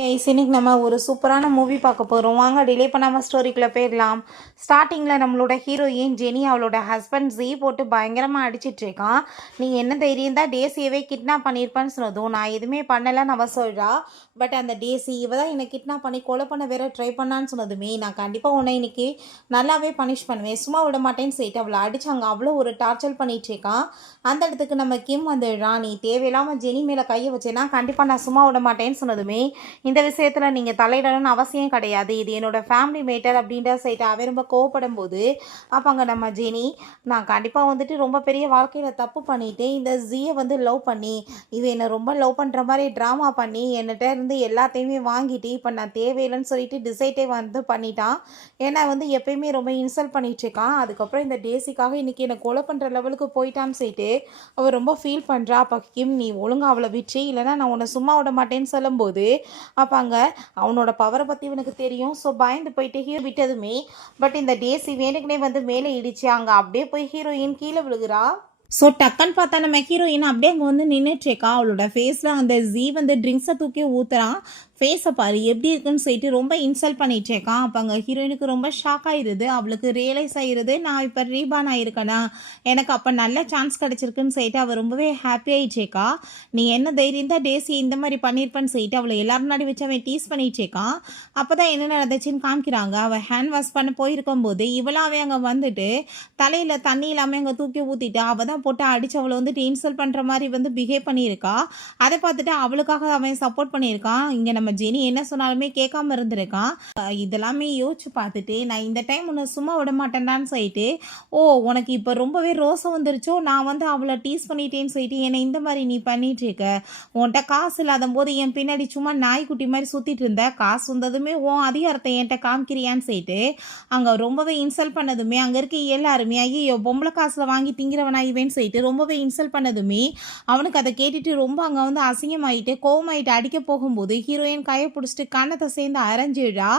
இன்னைக்கு நம்ம ஒரு சூப்பரான மூவி பார்க்க போகிறோம். வாங்க டிலே பண்ணாமல் ஸ்டோரிக்குள்ளே போயிடலாம். ஸ்டார்டிங்கில் நம்மளோட ஹீரோயின் ஜெனி அவளோட ஹஸ்பண்ட் ஜீ போட்டு பயங்கரமாக அடிச்சிட்ருக்கான். நீ என்ன தைரியம் தான் டேசியவே கிட்னாப் பண்ணியிருப்பான்னு சொன்னதும் நான் எதுவுமே பண்ணலைன்னு அவள் சொல்கிறா. பட் அந்த டேசி இவ தான் என்னை கிட்னாப் பண்ணி கொலை பண்ண வேற ட்ரை பண்ணான்னு சொன்னதுமே நான் கண்டிப்பாக உன்னை இன்னைக்கு நல்லாவே பனிஷ் பண்ணுவேன், சும்மா விட மாட்டேன்னு சொல்லிட்டு அவளை அடித்தாங்க. அவ்வளோ ஒரு டார்ச்சர் பண்ணிகிட்ருக்கான். அந்த இடத்துக்கு நம்ம கிம் வந்துடுறான். நீ தேவையில்லாமல் ஜெனி மேலே கையை வச்சேன்னா கண்டிப்பாக நான் சும்மா விட மாட்டேன்னு சொன்னதுமே இந்த விஷயத்தில் நீங்கள் தலையிடணும்னு அவசியம் கிடையாது, இது என்னோடய ஃபேமிலி மேட்டர் அப்படின்ற சைட்டு அவன் ரொம்ப கோவப்படும் போது அப்போ அங்கே நம்ம ஜெனி நான் கண்டிப்பாக வந்துட்டு ரொம்ப பெரிய வாழ்க்கையில் தப்பு பண்ணிவிட்டு இந்த ஜியை வந்து லவ் பண்ணி இவன் என்னை ரொம்ப லவ் பண்ணுற மாதிரி ட்ராமா பண்ணி என்கிட்ட இருந்து எல்லாத்தையுமே வாங்கிட்டு இப்போ நான் தேவையில்லைன்னு சொல்லிட்டு டிசைட்டே வந்து பண்ணிட்டான். ஏன்னா வந்து எப்பயுமே ரொம்ப இன்சல்ட் பண்ணிகிட்ருக்கான். அதுக்கப்புறம் இந்த டேசிக்காக இன்றைக்கி என்னை கொலை பண்ணுற லெவலுக்கு போயிட்டான்னு சொல்லிட்டு அவள் ரொம்ப ஃபீல் பண்ணுறா. அப்போ கிம் நீ ஒழுங்காக அவளை விட்டு இல்லைன்னா நான் உன்னை சும்மா விட மாட்டேன்னு சொல்லும்போது அப்போ அங்கே அவனோட பவரை பற்றி இவனுக்கு தெரியும். ஸோ பயந்து போயிட்டு ஹீரோ விட்டதுமே பட் இந்த டேசி வேணுக்குனே வந்து மேலே இடிச்சு அங்கே அப்படியே போய் ஹீரோயின் கீழே விழுகிறா. ஸோ டக்குன்னு பார்த்தா நம்ம ஹீரோயின் அப்படியே அங்கே வந்து நின்றுட்டுருக்கா. அவளோட ஃபேஸில் அந்த ஜீ வந்து ட்ரிங்க்ஸை தூக்கி ஊற்றுறான். ஃபேஸை பாரு எப்படி இருக்குன்னு சொல்லிட்டு ரொம்ப இன்சல்ட் பண்ணிகிட்டு இருக்கான். அப்போ அங்கே ஹீரோயினுக்கு ரொம்ப ஷாக் ஆகிடுது. அவளுக்கு ரியலைஸ் ஆகிடுது நான் இப்போ ரீபான் ஆகிருக்கேனா, எனக்கு அப்போ நல்ல சான்ஸ் கிடச்சிருக்குன்னு சொல்லிட்டு அவள் ரொம்பவே ஹாப்பி ஆகிடுச்சேக்கா. நீ என்ன தைரியம் தான் டேசி இந்த மாதிரி பண்ணியிருப்பேன்னு சொல்லிட்டு அவளை எல்லாரும் முன்னாடி வச்சு அவன் டீஸ் பண்ணிகிட்ருக்கான். அப்போ தான் என்ன நடந்துச்சுன்னு காமிக்கிறாங்க. அவள் ஹேண்ட் வாஷ் பண்ண போயிருக்கும்போது இவளாவே அங்கே வந்துட்டு தலையில் தண்ணி இல்லாமல் அங்கே தூக்கி ஊற்றிட்டு அவள் தான் போட்டு அடித்து அவளை வந்துட்டு இன்சல்ட் பண்ணுற மாதிரி வந்து பிஹேவ் பண்ணியிருக்கா. அதை பார்த்துட்டு அவளுக்காக அவன் சப்போர்ட் பண்ணியிருக்கான். இங்கே நம்ம ஜெனி என்ன சொன்னாலுமே கேட்காம இருந்திருக்கான். இதெல்லாமே யோசிச்சு பார்த்துட்டு நான் இந்த டைம் உன்னை சும்மா விட மாட்டேன்டான்னு சொல்லிட்டு ஓ உனக்கு இப்போ ரொம்பவே ரோசம் வந்துருச்சோ, நான் வந்து அவளை டீஸ் பண்ணிட்டேன்னு சொல்லிட்டு என்னை இந்த மாதிரி நீ பண்ணிட்டு இருக்க, உன்கிட்ட காசு இல்லாத போது என் பின்னாடி சும்மா நாய்க்குட்டி மாதிரி சுற்றிட்டு இருந்த, காசு வந்ததுமே உன் அதிகாரத்தை என்கிட்ட காமிக்கிறியான்னு சொல்லிட்டு அங்கே ரொம்பவே இன்சல்ட் பண்ணதுமே அங்கே இருக்க எல்லாருமே ஐயோ பொம்பளை காசில் வாங்கி திங்கிறவனாயிவேன்னு சொல்லிட்டு ரொம்பவே இன்சல்ட் பண்ணதுமே அவனுக்கு அதை கேட்டுட்டு ரொம்ப அங்கே வந்து அசிங்கமாயிட்டு கோவமாயிட்டு அடிக்க போகும்போது ஹீரோயின் கையை பிடிச்சிட்டு கண்ணத்தை சேர்ந்து அரைஞ்சிடா.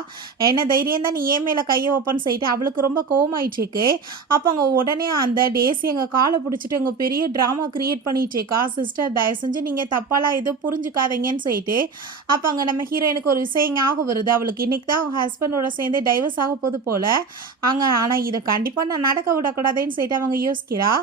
என்ன தைரியம் தான் நீ ஏன் மேலே கையை வைப்பன்னு சொல்லிட்டு அவளுக்கு ரொம்ப கோவமாயிட்டுருக்கு. அப்போ அங்கே உடனே அந்த டேசி எங்கள் காலை பிடிச்சிட்டு அங்கே பெரிய ட்ராமா க்ரியேட் பண்ணிகிட்ருக்கா. சிஸ்டர் தயவு செஞ்சு நீங்கள் தப்பாலாம் எதுவும் புரிஞ்சுக்காதீங்கன்னு சொல்லிட்டு அப்போ அங்கே நம்ம ஹீரோயினுக்கு ஒரு விஷயம் ஞாபகம் வருது. அவளுக்கு இன்றைக்கி தான் அவங்க ஹஸ்பண்டோட சேர்ந்து டைவர்ஸ் ஆக போது போல் அங்கே. ஆனால் இதை கண்டிப்பாக நான் நடக்க விடக்கூடாதுன்னு சொல்லிட்டு அவங்க யோசிக்கிறா.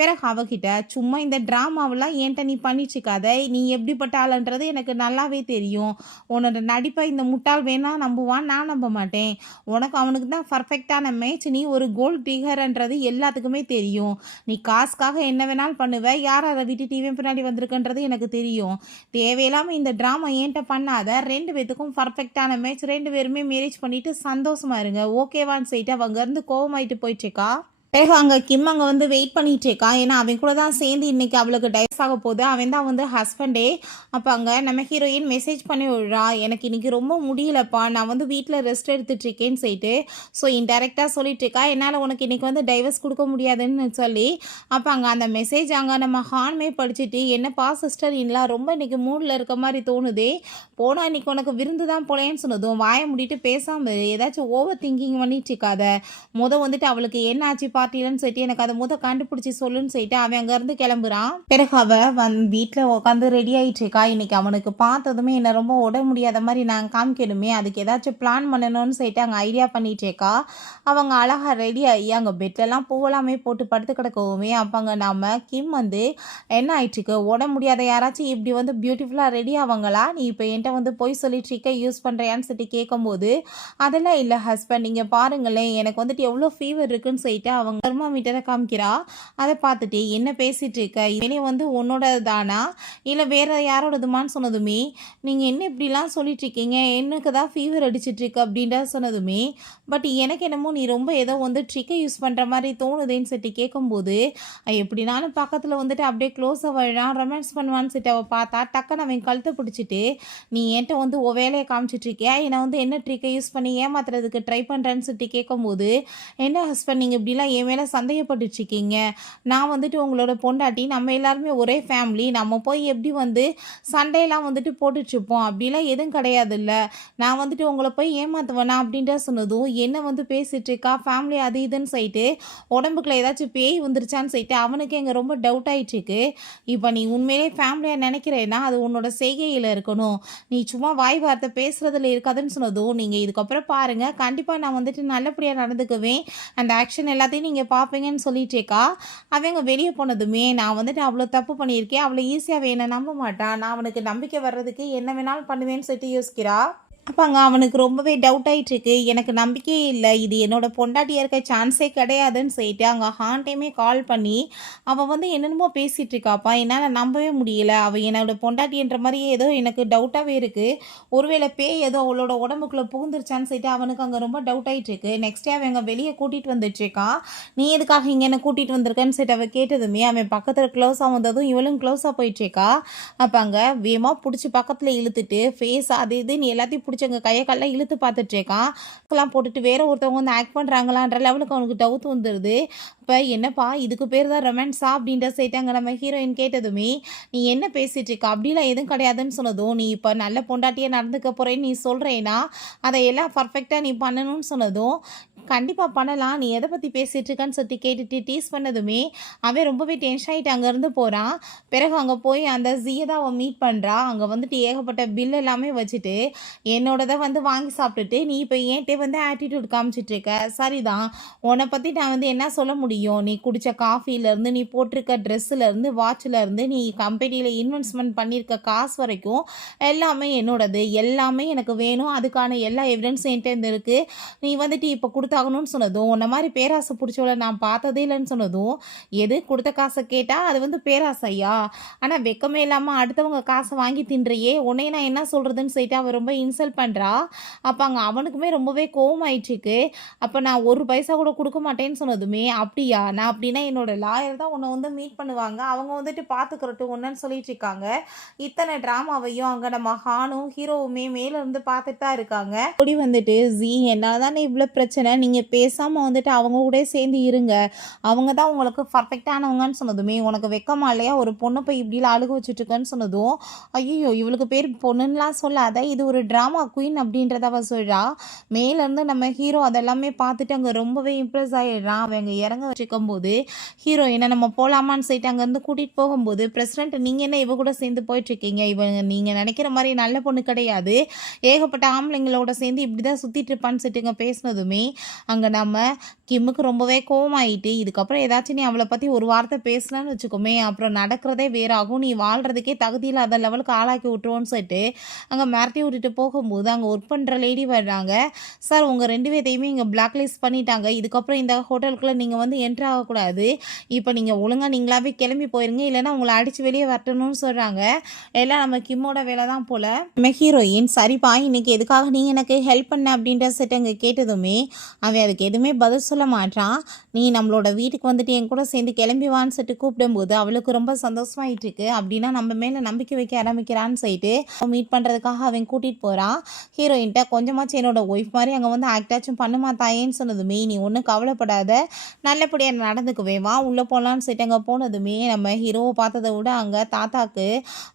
பிறகு அவகிட்ட சும்மா இந்த ட்ராமாவெல்லாம் ஏன்ட்ட நீ பண்ணிச்சுக்காத, நீ எப்படிப்பட்ட ஆளுன்றது எனக்கு நல்லாவே தெரியும், உன்னோட நடிப்பை இந்த முட்டாள் வேணா நம்புவான், நான் நம்ப மாட்டேன், உனக்கு அவனுக்கு தான் பர்ஃபெக்டான மேட்ச், நீ ஒரு கோல்ட் டிகர்ன்றது எல்லாத்துக்குமே தெரியும், நீ காசுக்காக என்ன வேணாலும் பண்ணுவ, யார் அதை விட்டு டிவி பின்னாடி வந்திருக்குன்றது எனக்கு தெரியும், தேவையில்லாமல் இந்த ட்ராமா ஏன்ட்ட பண்ணாத, ரெண்டு பேத்துக்கும் பர்ஃபெக்டான மேட்ச், ரெண்டு பேருமே மேரேஜ் பண்ணிட்டு சந்தோஷமா இருங்க ஓகேவான்னு சொல்லிட்டு அவங்க இருந்து கோவமாயிட்டு போயிட்டுருக்கா. பிறகு அங்கே கிம் அங்கே வந்து வெயிட் பண்ணிகிட்டு இருக்கான். ஏன்னா அவன் கூட தான் சேர்ந்து இன்றைக்கி அவளுக்கு டைவர்ஸ் ஆக போகுது. அவன் தான் வந்து ஹஸ்பண்டே. அப்போ அங்கே நம்ம ஹீரோயின் மெசேஜ் பண்ணி விடுறா, எனக்கு இன்றைக்கி ரொம்ப முடியலப்பா, நான் வந்து வீட்டில் ரெஸ்ட் எடுத்துகிட்ருக்கேன்னு சொல்லிட்டு. ஸோ இன்டெரக்டாக சொல்லிட்டுருக்கா என்னால் உனக்கு இன்றைக்கி வந்து டைவர்ஸ் கொடுக்க முடியாதுன்னு சொல்லி. அப்போ அங்கே அந்த மெசேஜ் அங்கே நம்ம ஹான்மே படிச்சுட்டு என்னப்பா சிஸ்டர் இன்னலாம் ரொம்ப இன்றைக்கி மூடில் இருக்க மாதிரி தோணுதே, போனால் இன்றைக்கி உனக்கு விருந்து தான் போலேன்னு சொன்னதும் வாயை முடிட்டு பேசாமல் ஏதாச்சும் ஓவர் திங்கிங் பண்ணிட்டு இருக்காத, வந்துட்டு அவளுக்கு என்ன ஆச்சு பார்ட்டிலன்னு சொல்லிட்டு எனக்கு அதை கண்டுபிடிச்சி சொல்லுன்னு சொல்லிட்டு அவன் அங்கேருந்து கிளம்புறான். பிறகு அவள் வீட்டில் உட்காந்து ரெடி ஆகிட்டு இருக்கா. இன்னைக்கு அவனுக்கு பார்த்ததுமே என்னை ரொம்ப உட முடியாத மாதிரி நான் காமிக்கணுமே, அதுக்கு ஏதாச்சும் பிளான் பண்ணணும்னு சொல்லிட்டு அங்கே ஐடியா பண்ணிட்டு இருக்கா. அவங்க அழகாக ரெடி ஆகி அங்கே பெட்லலாம் பூவெல்லாமே போட்டு படுத்து கிடக்கவுமே அப்போ அங்கே நம்ம கிம் வந்து என்ன ஆயிட்டுருக்கு, உட முடியாத யாராச்சும் இப்படி வந்து பியூட்டிஃபுல்லாக ரெடி ஆவாங்களா, நீ இப்போ என்கிட்ட வந்து போய் சொல்லிட்டு இருக்க யூஸ் பண்ணுறியான்னு சொல்லிட்டு கேட்கும்போது அதெல்லாம் இல்லை ஹஸ்பண்ட், நீங்கள் பாருங்களேன் எனக்கு வந்துட்டு எவ்வளோ ஃபீவர் இருக்குன்னு சொல்லிட்டு அவங்க தெர்மாமீட்டரை காமிக்கிறா. அதை பார்த்துட்டு என்ன பேசிகிட்டு இருக்க, இவனே வந்து உன்னோட தானா இல்லை வேறு யாரோடதுமான்னு சொன்னதுமே நீங்கள் என்ன இப்படிலாம் சொல்லிட்டு இருக்கீங்க, எனக்கு தான் ஃபீவர் அடிச்சிட்ருக்கு அப்படின்ற சொன்னதுமே பட் எனக்கு என்னமோ நீ ரொம்ப ஏதோ வந்து ட்ரிக்கை யூஸ் பண்ணுற மாதிரி தோணுதேன்னு சொல்லிட்டு கேட்கும்போது எப்படினாலும் பக்கத்தில் வந்துட்டு அப்படியே க்ளோஸாக வழான் ரொமான்ஸ் பண்ணுவான்னு சொல்லிட்டு அவள் பார்த்தா டக்குன்னு அவன் கழுத்தை பிடிச்சிட்டு நீ என்கிட்ட வந்து ஓ வேலையை காமிச்சிட்ருக்கியா, என்னை வந்து என்ன ட்ரிக்கை யூஸ் பண்ணி ஏமாத்துறதுக்கு ட்ரை பண்ணுறேன்னு சொல்லிட்டு கேட்கும்போது என்ன ஹஸ்பண்ட் நீங்கள் இப்படிலாம் என் மேலே சந்தேகப்பட்டுட்ருக்கீங்க? நான் வந்துட்டு உங்களோட பொண்டாட்டி, நம்ம எல்லாருமே ஒரே ஃபேமிலி. நம்ம போய் எப்படி வந்து சண்டையெல்லாம் வந்துட்டு போட்டுட்ருப்போம்? அப்படிலாம் எதுவும் கிடையாதுல்ல. நான் வந்துட்டு உங்கள போய் ஏமாத்துவேனா? அப்படின்ட்டு சொன்னதும், என்ன வந்து பேசிட்டுருக்கா? ஃபேமிலி அது இதுன்னு சொல்லிட்டு, உடம்புக்குள்ள ஏதாச்சும் பேய் வந்துருச்சான்னு சொல்லிட்டு அவனுக்கு இங்க ரொம்ப டவுட் ஆயிட்டுருக்கு. இப்ப நீ உண்மையிலேயே ஃபேமிலியா நினைக்கிறேன்னா, அது உன்னோட செய்கையில இருக்கணும். நீ சும்மா வாய் வார்த்தை பேசுறதுல இருக்காதுன்னு சொன்னதும், நீங்க இதுக்கப்புறம் பாருங்க. கண்டிப்பா நான் வந்துட்டு நல்லபடியா நடந்துக்குவேன். அந்த ஆக்ஷன் எல்லாத்தையும் நீங்க பார்ப்பீங்கன்னு சொல்லிட்டேக்கா. அவங்க வெளிய போனதுமே, நான் வந்துட்டு அவ்ளோ தப்பு பண்ணியிருக்கேன். அவ்வளோ ஈஸியா அவ என்ன நம்ப மாட்டா. நான் அவனுக்கு நம்பிக்கை வர்றதுக்கு என்ன வேணாலும் பண்ணுவேன்னு சொல்லிட்டு யோசிக்கிறா. அப்ப அங்க அவனுக்கு ரொம்பவே டவுட் ஆயிட்டுருக்கு. எனக்கு நம்பிக்கையே இல்ல. இது என்னோட பொண்டாட்டியா இருக்க சான்ஸே கிடையாதுன்னு சொல்லிட்டு, அங்க ஹாண்டையுமே கால் பண்ணி, அவ வந்து என்னென்னமோ பேசிட்டு இருக்காப்பா. என்னால நம்பவே முடியல. அவ என்னோட பொண்டாட்டின்ற மாரியே ஏதோ எனக்கு டவுட்டாவே இருக்கு. ஒருவேளை பேய் ஏதோ அவளோட உடம்புக்குள்ள புகுந்துருச்சான்னு சொல்லிட்டு அவனுக்கு அங்க ரொம்ப டவுட் ஆயிட்டுருக்கு. நெக்ஸ்ட் டே அவன் வெளிய கூட்டிட்டு வந்துட்டுருக்கான். "நீ எதுக்காக இங்க என்ன கூட்டிட்டு வந்திருக்கன்னு?" சொல்லிட்டு அவ கேட்டதுமே, அவன் பக்கத்துல க்ளோஸா வந்ததும் இவளும் க்ளோஸா போயிட்டுருக்கா. அப்ப அங்க வேகமா புடிச்சு பக்கத்துல இழுத்துட்டு, ஃபேஸ் அது இதுன்னு எல்லாத்தையும் புடிச்சு அங்க கைய கால்லாம் இழுத்து பார்த்துட்டுருக்கான். லாம் போட்டுட்டு வேற ஒருத்தவங்க வந்து ஆக்ட் பண்றாங்களான்ற லெவலுக்கு அவனுக்கு டவுட் வந்துருது. அப்ப "என்னப்பா இதுக்கு பேர் தான் ரொமான்ஸா?" அப்படின்ற சொல்லிட்டு நம்ம ஹீரோயின் கேட்டதுமே, "நீ என்ன பேசிட்டு இருக்க? அப்படிலாம் எதுவும் கிடையாதுன்னு" சொன்னதும், "நீ இப்ப நல்ல பொண்டாட்டியா நடந்துக்க போறேன்னு நீ சொல்றேன்னா, அதை எல்லாம் பர்ஃபெக்ட்டா நீ பண்ணணும்னு" சொன்னதும், "கண்டிப்பா பண்ணலாம். நீ எத பத்தி பேசிட்டு இருக்கன்னு" சொல்லிட்டு கேட்டுட்டு டீஸ் பண்ணதுமே, அவன் ரொம்பவே டென்ஷன் ஆயிட்டு அங்கருந்து போறான். பிறகு அங்க போய் அந்த ஜிய தான் அவன் மீட் பண்றா. அங்க வந்துட்டு ஏகப்பட்ட பில் எல்லாமே வச்சுட்டு, என்னோடத வந்து வாங்கி சாப்பிட்டுட்டு, "நீ இப்ப என்ட்டே வந்து ஆட்டிட்யூட் காமிச்சிட்டு இருக்க. சரிதான். உன்ன பத்தி நான் வந்து என்ன சொல்ல முடியும்? நீ குடிச்ச காஃபிலருந்து, நீ போட்டிருக்க ட்ரெஸ்ஸுலருந்து, வாட்ச்லருந்து, நீ கம்பெனியில இன்வெஸ்ட்மென்ட் பண்ணியிருக்க காசு வரைக்கும் எல்லாமே என்னோடது. எல்லாமே எனக்கு வேணும். அதுக்கான எல்லா எவிடன்ஸும் என்ட்டேருந்து இருக்கு. நீ வந்துட்டு இப்ப குடுத்தாகணும்னு" சொன்னதும், "உன்ன மாரி பேராசை புடிச்சவள நான் பார்த்ததே இல்லன்னு" சொன்னதும், "எது குடுத்த காச கேட்டா அது வந்து பேராசையா? ஆனா வெட்கமே இல்லாம அடுத்தவங்க காச வாங்கி தின்றியே! உன்னைய நான் என்ன சொல்றதுன்னு" சொல்லிட்டு அவ ரொம்ப இன்சல்ட் பண்றா. அப்ப அங்க அவனுக்குமே ரொம்பவே கோவமாயிட்டுருக்கு. அப்ப நான் 1 பைசா கூட குடுக்க மாட்டேன்னு சொன்னதுமே, "அப்படியா? நான் அப்படின்னா என்னோட லாயர் தான் உன்ன வந்து மீட் பண்ணுவாங்க. அவங்க வந்துட்டு பார்த்துக்கிறட்டும் உன்னன்னு" சொல்லிட்டு இருக்காங்க. இத்தனை டிராமாவையும் அங்க நம்ம ஹானும், ஹீரோவுமே மேல இருந்து பார்த்துட்டு தான் இருக்காங்க. ஓடி வந்துட்டு, "ஜி என்னால தானே இவ்ளோ பிரச்சனை. நீங்க பேசாம வந்துட்டு அவங்க கூடயே சேர்ந்து இருங்க. அவங்க தான் உங்களுக்கு பர்ஃபெக்ட்டானவங்கன்னு" சொன்னதுமே, "உனக்கு வெட்கமா இல்லையா? ஒரு பொண்ண போய் இப்படிலாம் அழுக வச்சுட்டு இருக்கன்னு" சொன்னதும், "ஐயய்யோ! இவளுக்கு பேர் பொண்ணுன்னுலாம் சொல்லாத. இது ஒரு டிராமா குயின்" அப்படின்றத அவ சொல்றா. மேலேருந்து நம்ம ஹீரோ அதெல்லாமே பார்த்துட்டு அங்க ரொம்பவே இம்ப்ரெஸ் ஆயிடுறான். அவங்க இறங்க வச்சிருக்கும்போது, ஹீரோயின நம்ம போலாமான்னு சொல்லிட்டு அங்கேருந்து கூட்டிட்டு போகும்போது, "பிரசிடென்ட் நீங்க என்ன இவ கூட சேர்ந்து போயிட்டுருக்கீங்க? இவ நீங்க நினைக்கிற மாரி நல்ல பொண்ணு கிடையாது. ஏகப்பட்ட ஆம்பளைங்களோட சேர்ந்து இப்படி தான் சுத்திட்டு இருப்பான்னு" சொல்லிட்டு இங்க பேசினதுமே, அங்க நம்ம கிம்முக்கு ரொம்பவே கோவமாயிட்டு, "இதுக்கப்புறம் ஏதாச்சும் நீ அவள பத்தி ஒரு வார்த்தை பேசுனன்னு வச்சுக்கோமே, அப்புறம் நடக்கிறதே வேற ஆகும். நீ வாழ்றதுக்கே தகுதி இல்லாத லெவலுக்கு ஆளாக்கி விட்டுருவோன்னு" சொல்லிட்டு அங்க மிரட்டி விட்டுட்டு போகும்போது, அங்க ஒர்க் பண்ற லேடி வர்றாங்க. "சார் உங்க 2 பேத்தையுமே இங்க பிளாக் லிஸ்ட் பண்ணிட்டாங்க. இதுக்கப்புறம் இந்த ஹோட்டலுக்குள்ள நீங்க வந்து என்டர் ஆகக்கூடாது. இப்ப நீங்க ஒழுங்கா நீங்களாவே கிளம்பி போயிருங்க. இல்லைன்னா உங்கள அடிச்சு வெளிய வரட்டணும்னு" சொல்றாங்க. எல்லாம் நம்ம கிம்மோட வேலை தான் போல. நம்ம ஹீரோயின், "சரிப்பா இன்னைக்கு எதுக்காக நீ எனக்கு ஹெல்ப் பண்ண?" அப்படின்ற செட் அங்க கேட்டதுமே, அவன் அதுக்கு எதுவுமே பதில் சொல்ல மாட்றான். "நீ நம்மளோட வீட்டுக்கு வந்துட்டு என் கூட சேர்ந்து கிளம்பி வான்னு" சொல்லிட்டு கூப்பிடும்போது அவளுக்கு ரொம்ப சந்தோஷமாயிட்டு இருக்கு. அப்படின்னா நம்ம மேல நம்பிக்கை வைக்க ஆரம்பிக்கிறான்னு சொல்லிட்டு மீட் பண்றதுக்காக அவன் கூட்டிட்டு போறான். ஹீரோயின்ட்ட, "கொஞ்சமாச்சும் என்னோட ஒய்ஃப் மாதிரி அங்க வந்து ஆக்டாச்சும் பண்ணுமா தாயேன்னு" சொன்னதுமே, "நீ ஒன்றும் கவலைப்படாத. நல்லபடியா நடந்துக்குவேன். வா உள்ள போலான்னு" சொல்லிட்டு அங்க போனதுமே, நம்ம ஹீரோவை பார்த்ததை விட அங்க தாத்தாக்கு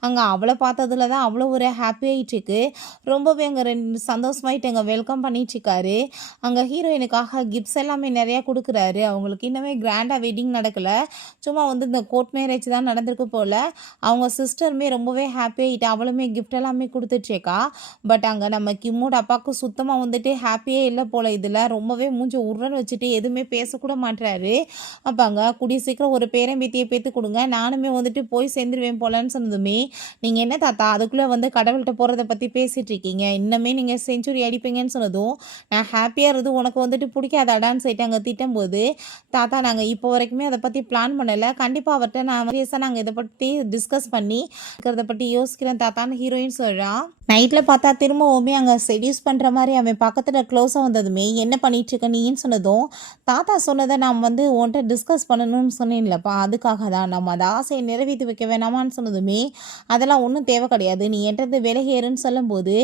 அங்க அவளை பார்த்ததுல தான் அவ்வளோ ஒரு ஹாப்பி ஆயிட்டு இருக்கு. ரொம்பவே அங்க சந்தோஷமாயிட்டு அங்க வெல்கம் பண்ணிட்டு இருக்காரு. அங்க ஹீரோயினுக்காக கிஃப்ட்ஸ் எல்லாமே நிறையா கொடுக்குறாரு. அவங்களுக்கு இன்னுமே கிராண்டா வெட்டிங் நடக்கல. சும்மா வந்து இந்த கோர்ட் மேரேஜ் தான் நடந்திருக்கு போல. அவங்க சிஸ்டருமே ரொம்பவே ஹாப்பி ஆயிட்டு அவளுமே கிஃப்ட் எல்லாமே கொடுத்துட்ருக்கா. பட் அங்க நம்ம கிம்மோட அப்பாவுக்கு சுத்தமா வந்துட்டு ஹாப்பியே இல்லை போல. இதுல ரொம்பவே மூஞ்சி உர்றன்னு வச்சுட்டு எதுவுமே பேசக்கூட மாட்றாரு. அப்ப அங்க, "கூடிய சீக்கிரம் ஒரு பேரன் பேத்தியை பெத்து கொடுங்க. நானுமே வந்துட்டு போய் சேர்ந்துருவேன் போலன்னு" சொன்னதுமே, "நீங்க என்ன தாத்தா அதுக்குள்ள வந்து கடவுள்கிட்ட போறத பத்தி பேசிட்டு இருக்கீங்க? இன்னமே நீங்க செஞ்சுரி அடிப்பீங்கன்னு" சொன்னதும், "நான் ஹாப்பியா இருந்து உனக்கு வந்துட்டு பிடிக்காதாடான்னு" சொல்லிட்டு அங்க திட்டும்போது, "தாத்தா நாங்க இப்போ வரைக்குமே அதை பத்தி பிளான் பண்ணல. கண்டிப்பா அவர்கிட்ட நான் சீரியஸா நாங்க இதை பத்தி டிஸ்கஸ் பண்ணி இருக்கிறத பத்தி யோசிக்கிறேன் தாத்தான்னு" ஹீரோயின் சொல்றான். நைட்ல பார்த்தா திரும்பவுமே அங்க செடியூஸ் பண்ற மாதிரி அவன் பக்கத்துல க்ளோஸா வந்ததுமே, "என்ன பண்ணிட்டு இருக்க நீன்னு" சொன்னதும், "தாத்தா சொன்னதை நான் வந்து வந்து உன்கிட்ட டிஸ்கஸ் பண்ணணும்னு சொன்னேன்லப்பா, அதுக்காக தான். நம்ம அந்த ஆசையை நிறைவேற்றி வைக்க வேணாமான்னு சொன்னதுமே, அதெல்லாம் ஒன்றும் தேவை கிடையாது, நீ என்கிட்ட விலகேறுன்னு சொல்லும்போது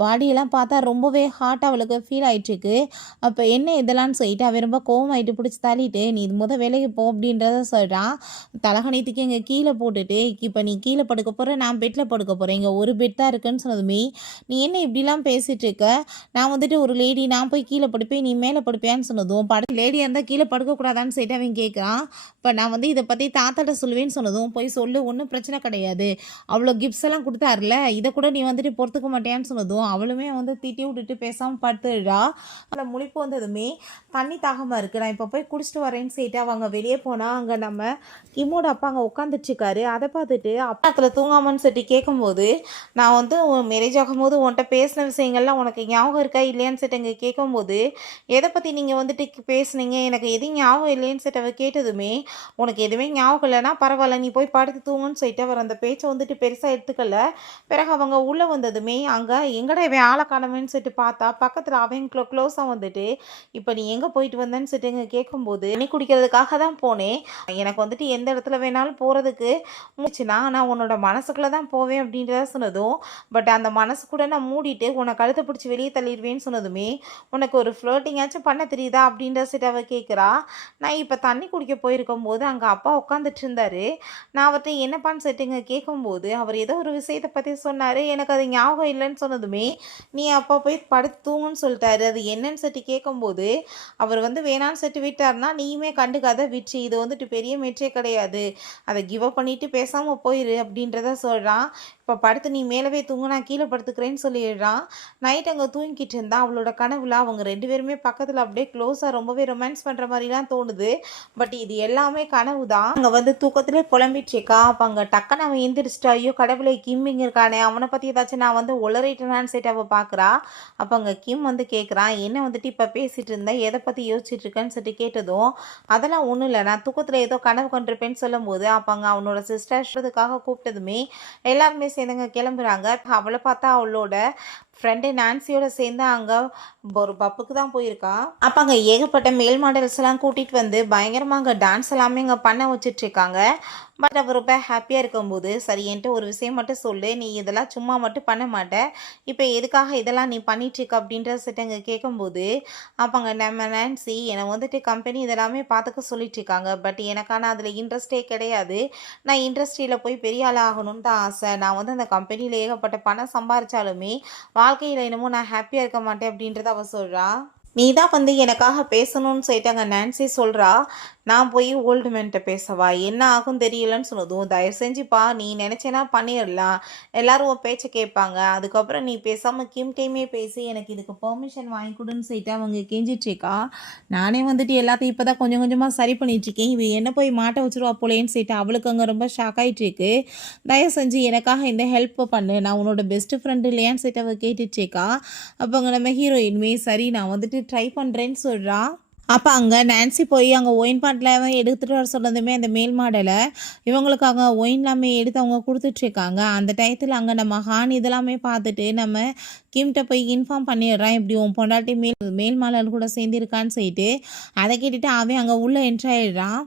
பாடியெல்லாம் பார்த்தா ரொம்பவே ஹார்ட் அவளுக்கு ஃபீல் ஆயிட்டுருக்கு. அப்போ என்ன இதெல்லாம்னு சொல்லிட்டு அவன் ரொம்ப கோவமாயிட்டு பிடிச்சி தள்ளிட்டு, நீ இது விலகி போ அப்படின்றத சொல்கிறான். தலகணித்துக்கு இங்கே கீழே போட்டுட்டு, இப்போ நீ கீழே படுக்க போகிற, நான் பெட்டில் படுக்க போகிறேன், இங்கே ஒரு பெட் தான் இருக்குன்னு சொன்னதுமே, நீ என்ன இப்படிலாம் பேசிகிட்டு இருக்க, நான் வந்துட்டு ஒரு லேடி, நான் போய் கீழே படுப்பேன், நீ மேலே படுப்பியான்னு சொன்னதும், லேடியாக இருந்தால் கீழே படுக்கக்கூடாதான்னு சொல்லிட்டு அவன் கேட்குறான். இப்போ நான் வந்து இதை பற்றி தாத்தாட்ட சொல்லுவேன்னு சொன்னதும், போய் சொல்லு, ஒன்றும் பிரச்சனை கிடையாது, அவ்வளோ கிஃப்ட்ஸ் எல்லாம் கொடுத்தாருல, இதை கூட நீ வந்துட்டு பொறுத்துக்க மாட்டேன்னு சொன்னதும் அவளுமே வந்து திட்டி விட்டுட்டு பேசாமல் படுத்துடுறா. அதில் முழிப்பு வந்ததுமே, தண்ணி தாகமாக இருக்குது, நான் இப்போ போய் குடிச்சிட்டு வரேன்னு சொல்லிட்டு அவங்க வெளியே போனால், அங்கே நம்ம கிம்மோட அப்பா அங்கே உட்காந்துட்ருக்காரு. அதை பார்த்துட்டு அப்பாத்தில் தூங்காமன்னு சொல்லிட்டு கேட்கும்போது, நான் வந்து மேரேஜ் ஆகும்போது உன்கிட்ட பேசின விஷயங்கள்லாம் உனக்கு ஞாபகம் இருக்கா இல்லையான்னு சொல்லிட்டு இங்கே கேட்கும்போது, எதை பற்றி நீங்கள் வந்துட்டு பேசுனீங்க, எனக்கு எதுவும் ஞாபகம் இல்லைன்னு சொல்லிட்டு அவள் கேட்டதுமே, உனக்கு எதுவுமே ஞாபகம் இல்லைன்னா பரவாயில்ல, நீ போய் படுத்து தூங்குன்னு சொல்லிட்டு அவர் அந்த பேச்சை வந்துட்டு பெருசாக எடுத்துக்கல. பிறகு அவங்க உள்ளே வந்ததுமே, அங்கே எங்கடா இவன் ஆளை காணமேன்னு சொல்லிட்டு பார்த்தா, பக்கத்தில் அவன் க்ளோஸாக வந்துட்டு, இப்போ நீ எங்கே போயிட்டு வந்தேன்னு சொல்லிட்டு இங்கே கேட்கும்போது, நீ குடிக்கிறதுக்காக தான் போனேன், எனக்கு வந்துட்டு எந்த இடத்துல வேணாலும் போகிறதுக்கு முடிச்சுன்னா நான் உன்னோட மனசுக்குள்ளே தான் போவேன் அப்படின்றத சொன்னதும், பட் அந்த மனசு கூட நான் மூடிட்டு உன்னை கழுத்தை பிடிச்சி வெளியே தள்ளிடுவேன்னு சொன்னதுமே, உனக்கு ஒரு ஃப்ளோட்டிங்காச்சும் பண்ண தெரியுதா அப்படின்ற சொல்லிட்டு அவள் கேட்குறா. நான் இப்போ தண்ணி குடிக்க போயிருக்கும் போது அங்கே அப்பா உட்காந்துட்டு இருந்தாரு, நான் அவர்கிட்ட என்னப்பான்னு சொல்லிட்டு இங்கே கேட்கும்போது, அவர் ஏதோ ஒரு விஷயத்தை பற்றி சொன்னார், எனக்கு அது ஞாபகம் இல்லைன்னு சொன்னதுமே, நீ அப்பா போய் படுத்து தூங்குன்னு சொல்லிட்டாரு, அது என்னன்னு சொல்லிட்டு கேட்கும்போது, அவர் வந்து வேணான்னு சொல்லிட்டு விட்டார்னா நீயுமே கண்டுக்காத விட்டு, இது வந்துட்டு பெரிய மேட்ரே கிடையாது, அதை கிவ் அப் பண்ணிட்டு பேசாமல் போயிரு அப்படின்றத சொல்கிறான். இப்போ படுத்து நீ மேலவே தூங்கு, நான் கீழே படுத்துக்கிறேன்னு சொல்லிடுறான். நைட் அங்கே தூங்கிக்கிட்டு இருந்தா அவளோட கனவுல அவங்க 2 பேருமே பக்கத்தில் அப்படியே க்ளோஸாக ரொம்பவே ரொமான்ஸ் பண்ணுற மாதிரிலாம் தோணுது. பட் இது எல்லாமே கனவு தான். அங்கே வந்து தூக்கத்திலே புலம்பிட்டுருக்கா. அப்போ அங்கே டக்குன்னு அவன் எந்திரிச்சிட்டா, ஐயோ கடவுளை கிம்மிங் இருக்கானே, அவனை பற்றி ஏதாச்சும் நான் வந்து உளறிட்டேனான்னு சொல்லிட்டு அவள் பார்க்குறா. அப்போ அங்கே கிம் வந்து கேட்குறான், என்ன வந்துட்டு இப்போ பேசிகிட்டு இருந்தேன், எதை பற்றி யோசிச்சுட்டு இருக்கேன்னு சொல்லிட்டு கேட்டதும், அதெல்லாம் ஒன்றும் இல்லை, நான் தூக்கத்தில் ஏதோ கனவு கொண்டிருப்பேன்னு சொல்லும்போது, அப்போ அங்கே அவனோட சிஸ்டர்ன்றதுக்காக கூப்பிட்டதுமே எல்லாருமே சேர்ந்துங்க கிளம்புறாங்க. அவளை பார்த்தா அவளோட ஃப்ரெண்டு நான்சியோட சேர்ந்து அங்கே ஒரு பப்புக்கு தான் போயிருக்கா. அப்போ அங்கே ஏகப்பட்ட மேல் மாடல்ஸ் எல்லாம் கூட்டிகிட்டு வந்து பயங்கரமாக அங்கே டான்ஸ் எல்லாமே இங்கே பண்ண வச்சிட்ருக்காங்க. பட் அவர் ரொம்ப ஹாப்பியாக இருக்கும்போது, சரி என்கிட்ட ஒரு விஷயம் மட்டும் சொல்லு, நீ இதெல்லாம் சும்மா மட்டும் பண்ண மாட்டேன், இப்போ எதுக்காக இதெல்லாம் நீ பண்ணிகிட்ருக்க அப்படின்ற சொல்லிட்டு அங்கே கேட்கும்போது, அப்போ அங்கே நம்ம நான்சி என்னை வந்துட்டு கம்பெனி இதெல்லாமே பார்த்துக்க சொல்லிட்டுருக்காங்க, பட் எனக்கான அதில் இன்ட்ரெஸ்டே கிடையாது, நான் இண்டஸ்ட்ரியில் போய் பெரிய ஆள் ஆகணும்னு தான் ஆசை, நான் வந்து அந்த கம்பெனியில் ஏகப்பட்ட பணம் சம்பாரித்தாலுமே வாழ்க்கையில் என்னமோ நான் ஹாப்பியாக இருக்க மாட்டேன் அப்படின்றத அவள் சொல்கிறா. நீ தான் வந்து எனக்காக பேசணும்னு சொல்லிட்டு அங்கே நான்சி சொல்கிறா. நான் போய் ஓல்டு மேன்கிட்ட பேசவா, என்ன ஆகும் தெரியலன்னு சொன்னதும், தயவு செஞ்சுப்பா நீ நினச்சேன்னா பண்ணிடலாம், எல்லோரும் உன் பேச்சை கேட்பாங்க, அதுக்கப்புறம் நீ பேசாமல் கிம்டையுமே பேசி எனக்கு இதுக்கு பெர்மிஷன் வாங்கி கொடுன்னு சொல்லிட்டு அவங்க கெஞ்சிட்ருக்கா. நானே வந்துட்டு எல்லாத்தையும் இப்போ தான் கொஞ்சம் கொஞ்சமாக சரி பண்ணிகிட்ருக்கேன், இவ என்ன போய் மாட்ட வச்சுருவா போலேன்னு சொல்லிட்டு அவளுக்கு அங்கே ரொம்ப ஷாக் ஆகிட்டுருக்கு. தயவு செஞ்சு எனக்காக இந்த ஹெல்ப்பை பண்ணு, நான் உன்னோட பெஸ்ட்டு ஃப்ரெண்டு இல்லையான்னு சொல்லிட்டு அவள் கேட்டுட்ருக்கா. அப்போ அங்கே நம்ம ஹீரோயின்மே சரி நான் வந்துட்டு ட்ரை பண்ணுறேன்னு சொல்கிறா. அப்போ அங்கே நான்சி போய் அங்கே ஒயின் பாட்டில் எடுத்துகிட்டு வர சொன்னதுமே அந்த மேல் மாடலை இவங்களுக்காக ஒயின் எல்லாமே எடுத்து அவங்க கொடுத்துட்ருக்காங்க. அந்த டயத்தில் அங்கே நம்ம ஹான் இதெல்லாமே பார்த்துட்டு நம்ம கிம்கிட்ட போய் இன்ஃபார்ம் பண்ணிடுறான், இப்படி உன் பொண்டாட்டி மேல் மாடல் கூட சேர்ந்துருக்கான்னு சொல்லிட்டு. அதை கேட்டுட்டு அவன் அங்கே உள்ளே என்ட்ராயிடுறான்.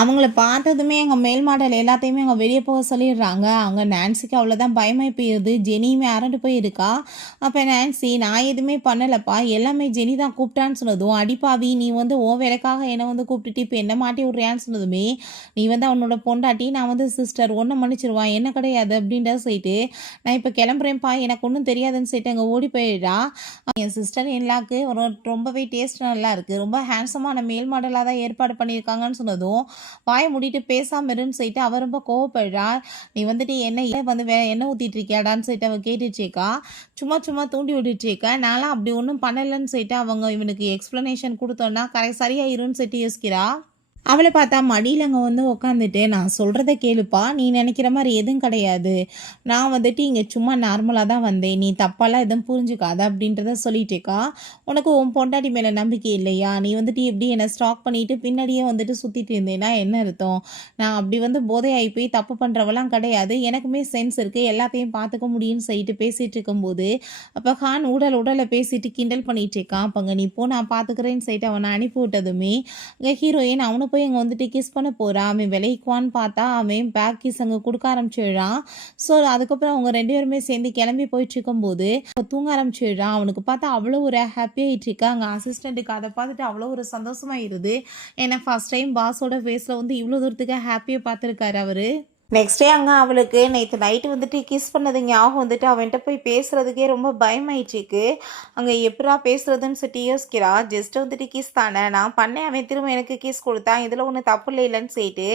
அவங்கள பார்த்ததுமே எங்கள் மேல் மாடல் எல்லாத்தையுமே அங்கே வெளியே போக சொல்லிடுறாங்க. அங்கே நான்சிக்கு அவ்வளோதான் பயமாகி போயிடுது. ஜெனியுமே அரண்டு போயிருக்கா. அப்போ நான்சி நான் எதுவுமே பண்ணலைப்பா, எல்லாமே ஜெனி தான் கூப்பிட்டான்னு சொன்னதும், அடிப்பாவி நீ வந்து ஓ வேலைக்காக என்னை வந்து கூப்பிட்டுட்டு இப்போ என்ன மாட்டி விட்றியான்னு சொன்னதுமே, நீ வந்து அவனோட பொண்டாட்டி, நான் வந்து சிஸ்டர், ஒன்றை மன்னிச்சிருவான், என்ன கிடையாது அப்படின்றத சொல்லிட்டு, நான் இப்போ கிளம்புறேன்ப்பா, எனக்கு ஒன்றும் தெரியாதுன்னு சொல்லிட்டு அங்கே ஓடி போயிடுறா. என் சிஸ்டர் எல்லாக்கு ரொம்பவே டேஸ்ட் நல்லா இருக்குது, ரொம்ப ஹேண்ட்ஸமான மேல் மாடலாக தான் ஏற்பாடு பண்ணியிருக்காங்கன்னு சொன்னதும், வாயை மூடிட்டு பேசாமல் இருன்னு சொல்லிட்டு அவர் ரொம்ப கோவப்படுறா. நீ வந்துட்டு என்ன வந்து எண்ணெய் ஊற்றிட்டு இருக்கியாடான்னு சொல்லிட்டு அவள் கேட்டுட்ருக்கா. சும்மா சும்மா தூண்டி விட்டுட்ருக்க, நான்லாம் அப்படி ஒன்றும் பண்ணலைன்னு சொல்லிட்டு அவங்க இவனுக்கு எக்ஸ்ப்ளனேஷன் கொடுத்தோன்னா சரியாயிருன்னு சொல்லிட்டு யோசிக்கிறா. அவள பார்த்தா மடியில அங்க வந்து உட்காந்துட்டு, "நான் சொல்றத கேளுப்பா. நீ நெனைக்கிற மாரி எதுவும் கிடையாது. நான் வந்துட்டு இங்க சும்மா நார்மலா தான் வந்தேன். நீ தப்பாலாம் எதுவும் புரிஞ்சுக்காத" அப்படின்றத சொல்லிட்டேக்கா. "உனக்கு உன் பொண்டாட்டி மேல நம்பிக்கை இல்லையா? நீ வந்துட்டு இப்படி என்ன ஸ்டாக் பண்ணிட்டு பின்னாடியே வந்துட்டு சுத்திட்டு இருந்தேன்னா என்ன அர்த்தம்? நான் அப்படி வந்து போதை ஆயி போய் தப்பு பண்றவலாம் கிடையாது. எனக்குமே சென்ஸ் இருக்கு. எல்லாத்தையும் பார்த்துக்க முடியும்னு" சொல்லிட்டு பேசிட்டு இருக்கும்போது, அப்ப ஹான் உடல பேசிட்டு கிண்டல் பண்ணிட்டு இருக்கான். அப்ப "நீ போ நான் பார்த்துக்கிறேன்னு" சொல்லிட்டு அவன அனுப்பி விட்டதுமே இங்க ஹீரோயின் அவன போய் அங்க வந்துட்டு கிஸ் பண்ண போறா. அவன் விலகிக்குவான்னு பார்த்தா, அவன் பேக் கிஸ் அங்க குடுக்க ஆரம்பிச்சிடுறான். ஸோ, அதுக்கப்புறம் அவங்க 2 பேருமே சேர்ந்து கிளம்பி போயிட்டுருக்கும்போது, தூங்க ஆரம்பிச்சிடுறான். அவனுக்கு பார்த்தா அவ்வளோ ஒரு ஹாப்பி ஆயிட்டுருக்கு. அங்க அசிஸ்டன்ட்டுக்கு அத பார்த்துட்டு அவ்வளோ ஒரு சந்தோஷமாயிருது. ஏன்னா, ஃபர்ஸ்ட் டைம் பாஸோட ஃபேஸ்ல வந்து இவ்வளோ தூரத்துக்கு ஹாப்பியா பார்த்துருக்காரு அவரு. நெக்ஸ்ட் டே அங்க அவளுக்கு நேத்து நைட்டு வந்துட்டு கிஸ் பண்ணது ஞாபகம் வந்துட்டு அவன்ட்ட போய் பேசுறதுக்கே ரொம்ப பயமாயிடுச்சுக்கு. அங்க எப்புட்றா பேசுறதுன்னு சொல்லிட்டு யோசிக்கிறா. ஜஸ்ட் வந்துட்டு கிஸ் தானே நான் பண்ணேன். அவன் திரும்ப எனக்கு கிஸ் குடுத்தான். இதுல ஒண்ணும் தப்பு இல்லைலன்னு சொல்லிட்டு,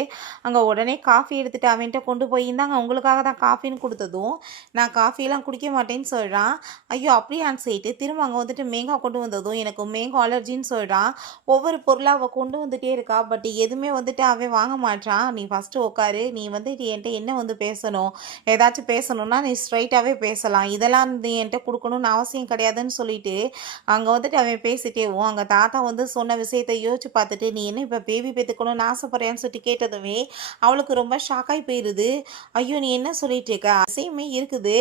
அங்க உடனே காஃபி எடுத்துட்டு அவன்ட்ட கொண்டு போய், "இந்தாங்க உங்களுக்காக தான் காஃபின்னு" குடுத்ததும், "நான் காஃபிலாம் குடிக்க மாட்டேன்னு" சொல்றான். "ஐயோ! அப்படியான்னு" சொல்லிட்டு திரும்ப அங்க வந்துட்டு மேங்கா கொண்டு வந்ததும், "எனக்கு மேங்கோ அலர்ஜின்னு" சொல்றான். ஒவ்வொரு பொருளா அவ கொண்டு வந்துட்டே இருக்கா. பட் எதுவுமே வந்துட்டு அவன் வாங்க மாட்றான். "நீ ஃபர்ஸ்ட்டு உட்காரு. நீ வந்து என்ட்ட என்ன வந்து பேசணும்? ஏதாச்சும் பேசணும்னா நீ ஸ்ட்ரைட்டாவே பேசலாம். இதெல்லாம் நீ என்ட்ட குடுக்கணும்னு அவசியம் கிடையாதுன்னு" சொல்லிட்டு, அங்க வந்துட்டு அவன் பேசிட்டேவும், அங்க தாத்தா வந்து சொன்ன விஷயத்த யோசிச்சு பார்த்துட்டு, "நீ என்ன இப்ப பேபி பெத்துக்கணும்னு ஆசைப்படுறியான்னு" சொல்லிட்டு கேட்டதுமே, அவளுக்கு ரொம்ப ஷாக் ஆயி போயிருது. "ஐயோ! நீ என்ன சொல்லிட்டு இருக்க? ஆசையுமே இருக்குது.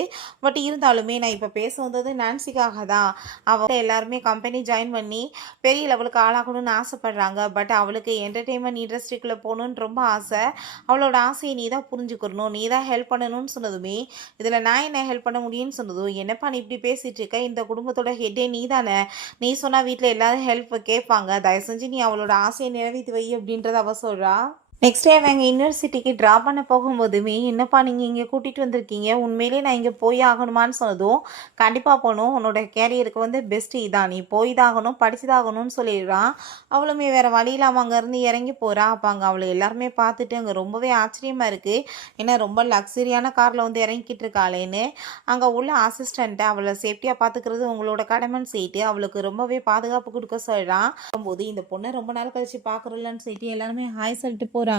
பட் இருந்தாலுமே நான் இப்ப பேச வந்தது நான்சிக்காக தான். அவ எல்லாருமே கம்பெனி ஜாயின் பண்ணி பெரிய லெவலுக்கு ஆளாகணும்னு ஆசைப்படுறாங்க. பட் அவளுக்கு என்டர்டெயின்மெண்ட் இண்டஸ்ட்ரிக்குள்ள போகணும்னு ரொம்ப ஆசை. அவளோட ஆசைய நீ தான் புரிஞ்சுக்கணும். நீ தான் ஹெல்ப் பண்ணணும்னு" சொன்னதுமே, "இதுல நான் என்ன ஹெல்ப் பண்ண முடியும்னு" சொன்னதும், "என்னப்பா நீ இப்படி பேசிட்டு இருக்க? இந்த குடும்பத்தோட ஹெட்டே நீ தானே. நீ சொன்னா வீட்ல எல்லாரும் ஹெல்ப் கேட்பாங்க. தயவு செஞ்சு நீ அவளோட ஆசைய நிறைவேத்தி வை" அப்படின்றத அவ சொல்றா. நெக்ஸ்ட் டே அவங்க யுனிவர்சிட்டிக்கு ட்ராப் பண்ண போகும்போதுமே, "என்னப்பா நீங்க இங்க கூட்டிட்டு வந்திருக்கீங்க. உண்மையிலேயே நான் இங்க போய் ஆகணுமான்னு" சொன்னதும், "கண்டிப்பா போணும். உன்னோட கேரியருக்கு வந்து பெஸ்ட் இதான். நீ போய் தான் ஆகணும். படிச்சு தான் ஆகணும்னு" சொல்லிடுறான். அவளுமே வேற வழி இல்லாம அங்கேருந்து இறங்கி போறா. அப்ப அங்க அவள எல்லாருமே பார்த்துட்டு அங்க ரொம்பவே ஆச்சரியமா இருக்கு. ஏன்னா ரொம்ப லக்ஸரியான கார்ல வந்து இறங்கிக்கிட்டு இருக்காளேன்னு. அங்க உள்ள அசிஸ்டன்ட்ட அவள சேஃப்டியா பார்த்துக்கிறது உங்களோட கடமைன்னு சொல்லிட்டு அவளுக்கு ரொம்பவே பாதுகாப்பு குடுக்க சொல்றான். போது இந்த பொண்ண ரொம்ப நாள் கழிச்சு பார்க்குறோம்லன்னு சொல்லிட்டு எல்லாருமே ஹாய் சொல்லிட்டு போறாங்க.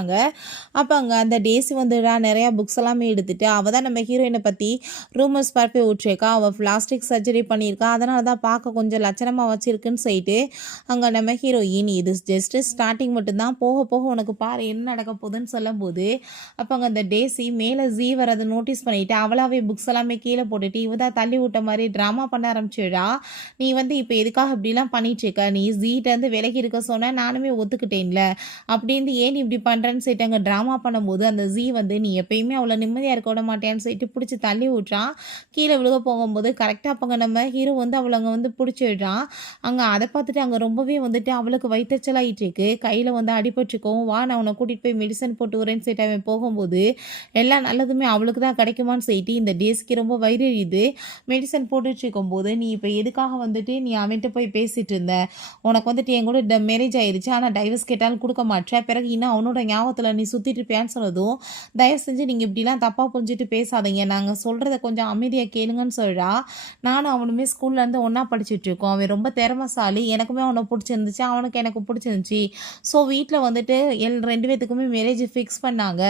அப்ப அங்க அந்த டேஸி வந்துடா நெறைய புக்ஸ் எல்லாமே எடுத்துட்டு, அவ தான் நம்ம ஹீரோயின பத்தி ரூமர்ஸ் பரப்பி விட்டுருக்கா. அவ பிளாஸ்டிக் சர்ஜரி பண்ணியிருக்கா. அதனால தான் பார்க்க கொஞ்சம் லட்சணமா வச்சிருக்குன்னு சொல்லிட்டு, அங்க நம்ம ஹீரோயின் இது ஜஸ்ட் ஸ்டார்ட்டிங் மட்டும் தான். போக போக உனக்கு பாரு என்ன நடக்க போகுதுன்னு சொல்லும்போது, அப்ப அங்க அந்த டேஸி மேல ஜீ வரத நோட்டீஸ் பண்ணிட்டு, அவளாவே புக்ஸ் எல்லாமே கீழ போட்டுட்டு, இவ தான் தள்ளி விட்ட மாரி ட்ராமா பண்ண ஆரம்பிச்சிடுறா. "நீ வந்து இப்ப எதுக்காக இப்படிலாம் பண்ணிட்டு இருக்க? நீ ஜீட்டருந்து விலகி இருக்க சொன்ன. நானுமே ஒத்துக்கிட்டேன்ல. அப்படின்னு ஏன் நீ இப்படி பண்றேன்னு" சொல்லிட்டு அங்க ட்ராமா பண்ணும்போது, அந்த ஜீ வந்து, "நீ எப்பயுமே அவள நிம்மதியா இருக்க விட மாட்டியான்னு" சொல்லிட்டு புடிச்சு தள்ளி விட்றான். கீழ விழுக போகும்போது கரெக்ட்டா அப்பங்க நம்ம ஹீரோ வந்து அவள அங்க வந்து புடிச்சிடுறான். அங்க அத பார்த்துட்டு அங்க ரொம்பவே வந்துட்டு அவளுக்கு வயித்தெரிச்சலாயிட்டு இருக்கு. கையில வந்து அடிபட்டுருக்கவும், "வா நான் உன்ன கூட்டிட்டு போய் மெடிசன் போட்டு வரேன்னு" சொல்லிட்டு அவன் போகும்போது, எல்லா நல்லதுமே அவளுக்கு தான் கிடைக்குமான்னு சொல்லிட்டு இந்த டேஸ்க்கு ரொம்ப வயிறு எரியுது. மெடிசன் போட்டுட்டு இருக்கும்போது, "நீ இப்ப எதுக்காக வந்துட்டு நீ அவன்ட்ட போய் பேசிட்டு இருந்த? உனக்கு வந்துட்டு என் கூட மேரேஜ் ஆயிருச்சு. ஆனா டைவர்ஸ் கேட்டாலும் குடுக்க மாட்ற. பிறகு இன்னும் அவனோட ஞாபகத்துல நீ சுத்திட்டு இருப்பியான்னு" சொன்னதும், "தயவு செஞ்சு நீங்க இப்படிலாம் தப்பா புரிஞ்சுட்டு பேசாதீங்க. நாங்க சொல்றத கொஞ்சம் அமைதியா கேளுங்கன்னு" சொல்றா. நானும் அவனுமே ஸ்கூல்லேருந்து ஒண்ணா படிச்சுட்டு இருக்கோம். அவன் ரொம்ப திறமைசாலி. எனக்குமே அவன புடிச்சிருந்துச்சு. அவனுக்கு எனக்கு புடிச்சிருந்துச்சு. ஸோ வீட்ல வந்துட்டு 2 பேத்துக்குமே மேரேஜ் ஃபிக்ஸ் பண்ணாங்க.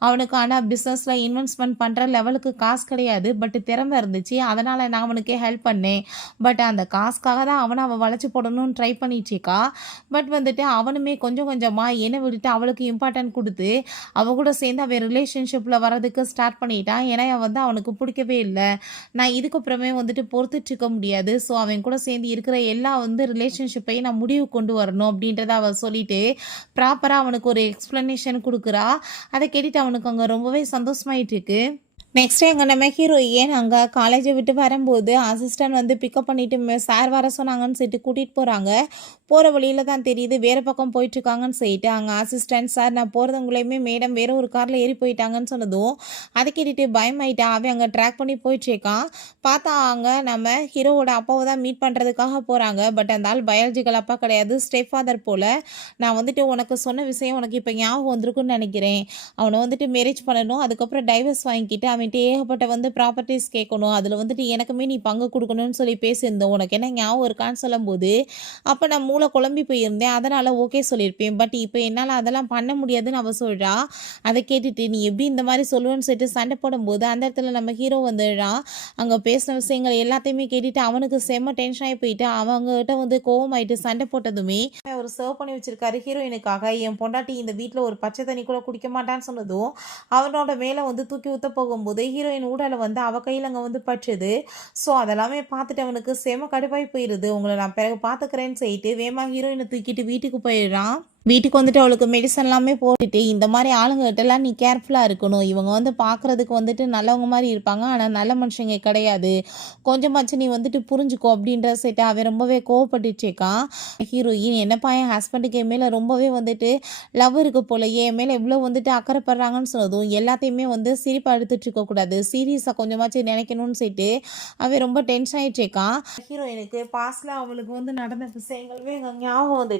அவனுக்கு ஆனா பிசினஸ்ல இன்வெஸ்ட்மென்ட் பண்ற லெவலுக்கு காசு கிடையாது. பட் திறமை இருந்துச்சு. அதனால நான் அவனுக்கு ஹெல்ப் பண்ணேன். பட் அந்த காசுக்காக தான் அவ வளைச்சு போடணும்னு ட்ரை பண்ணிட்டு இருக்கா. பட் வந்துட்டு அவனுமே கொஞ்சம் கொஞ்சமா என்ன விட்டுட்டு அவளுக்கு இம்பார்ட்டன்ட் குடுத்து, அவ கூட சேர்ந்து அவன் ரிலேஷன்ஷிப்ல வரதுக்கு ஸ்டார்ட் பண்ணிட்டான். ஏன்னா வந்து அவனுக்கு புடிக்கவே இல்ல. நான் இதுக்கப்புறமே வந்துட்டு பொறுத்துட்டு இருக்க முடியாது. ஸோ அவன் கூட சேர்ந்து இருக்கிற எல்லா வந்து ரிலேஷன்ஷிப்பையும் நான் முடிவுக்கு கொண்டு வரணும் அப்படின்றத அவ சொல்லிட்டு, ப்ராப்பரா அவனுக்கு ஒரு எக்ஸ்ப்ளனேஷன் குடுக்குறா. அத கேட்டுட்டு அவனுக்கு அங்க ரொம்பவே சந்தோஷமாயிட்டு இருக்கு. நெக்ஸ்ட் அங்க நம்ம ஹீரோயின் அங்க காலேஜ விட்டு வரும்போது, அசிஸ்டன்ட் வந்து பிக்கப் பண்ணிட்டு சார் வர சொன்னாங்கன்னு சொல்லிட்டு கூட்டிட்டு போறாங்க. போற வழியில தான் தெரியுது வேற பக்கம் போயிட்டுருக்காங்கன்னு சொல்லிட்டு, அங்க அசிஸ்டன்ட், "சார் நான் போறதுங்குள்ளயுமே மேடம் வேற ஒரு கார்ல ஏறி போயிட்டாங்கன்னு" சொன்னதும், அத கேட்டுட்டு பயமாயிட்டா. அவன் அங்க ட்ராக் பண்ணி போயிட்டுருக்கான். பார்த்தா அங்க நம்ம ஹீரோவோட அப்பாவ தான் மீட் பண்றதுக்காக போறாங்க. பட் அந்த ஆள் பயாலஜிக்கல் அப்பா கிடையாது. ஸ்டெப் ஃபாதர் போல. "நான் வந்துட்டு உனக்கு சொன்ன விஷயம் உனக்கு இப்ப ஞாபகம் வந்திருக்கும்னு நெனைக்கிறேன். அவன வந்துட்டு மேரேஜ் பண்ணணும். அதுக்கப்புறம் டைவர்ஸ் வாங்கிக்கிட்டு அவன் அவன்கிட்ட ஏகப்பட்ட ப்ராப்பர்ட்டிஸ் கேட்கணும், அதில் எனக்குமே நீ பங்கு கொடுக்கணும்னு சொல்லி பேசியிருந்தோம், உனக்கு என்ன ஞாபகம் இருக்கான்னு சொல்லும்போது அப்போ நான் மூளை குழம்பி போயிருந்தேன், அதனால் ஓகே சொல்லியிருப்பேன். பட் இப்போ என்னால் அதெல்லாம் பண்ண முடியாதுன்னு அவள் சொல்கிறா. அதை கேட்டுட்டு நீ எப்படி இந்த மாதிரி சொல்லுவேன்னு சொல்லிட்டு சண்டை போடும்போது அந்த இடத்துல நம்ம ஹீரோ வந்துடுறான். அங்கே பேசின விஷயங்கள் எல்லாத்தையுமே கேட்டுட்டு அவனுக்கு செம்ம டென்ஷன் ஆகி போயிட்டு அவங்ககிட்ட கோவமாயிட்டு சண்டை போட்டதுமே ஒரு சர்வ் பண்ணி வச்சிருக்காரு ஹீரோயினுக்காக. என் பொண்டாட்டி இந்த வீட்டில் ஒரு பச்சை தண்ணி கூட குடிக்க மாட்டான்னு சொன்னதும் அவனோட மேலே தூக்கி ஊற்ற போகும்போது ஹீரோயின் ஊடலை அவ கையில் அங்கே பற்றுது. ஸோ அதெல்லாமே பார்த்துட்டு அவனுக்கு செம கடுப்பாகி போயிடுது. உங்களை நான் பிறகு பார்த்துக்கிறேன்னு சொல்லிட்டு வேமா ஹீரோயினை தூக்கிட்டு வீட்டுக்கு போயிடுறான். வீட்டுக்கு அவளுக்கு மெடிசன் எல்லாமே போட்டுட்டு இந்த மாதிரி ஆளுங்ககிட்டலாம் நீ கேர்ஃபுல்லாக இருக்கணும், இவங்க பார்க்குறதுக்கு நல்லவங்க மாதிரி இருப்பாங்க, ஆனால் நல்ல மனுஷங்க கிடையாது, கொஞ்சமாச்சும் நீ புரிஞ்சுக்கோ அப்படின்ற சைட்டை அவன் ரொம்பவே கோவப்பட்டுச்சேக்கான். ஹீரோயின் என்னப்பா என் ஹஸ்பண்டுக்கு என் மேலே ரொம்பவே லவ் இருக்கு போல, என் மேலே எவ்வளோ அக்கறைப்படுறாங்கன்னு சொன்னதும் எல்லாத்தையுமே சிரிப்பாக எடுத்துட்டு இருக்கக்கூடாது, சீரியஸாக கொஞ்சமாச்சும் நினைக்கணும்னு சொல்லிட்டு அவன் ரொம்ப டென்ஷன் ஆகிடுச்சேக்கான். ஹீரோயினுக்கு பாஸ்டில் அவளுக்கு நடந்த விஷயங்களுமே ஞாபகம்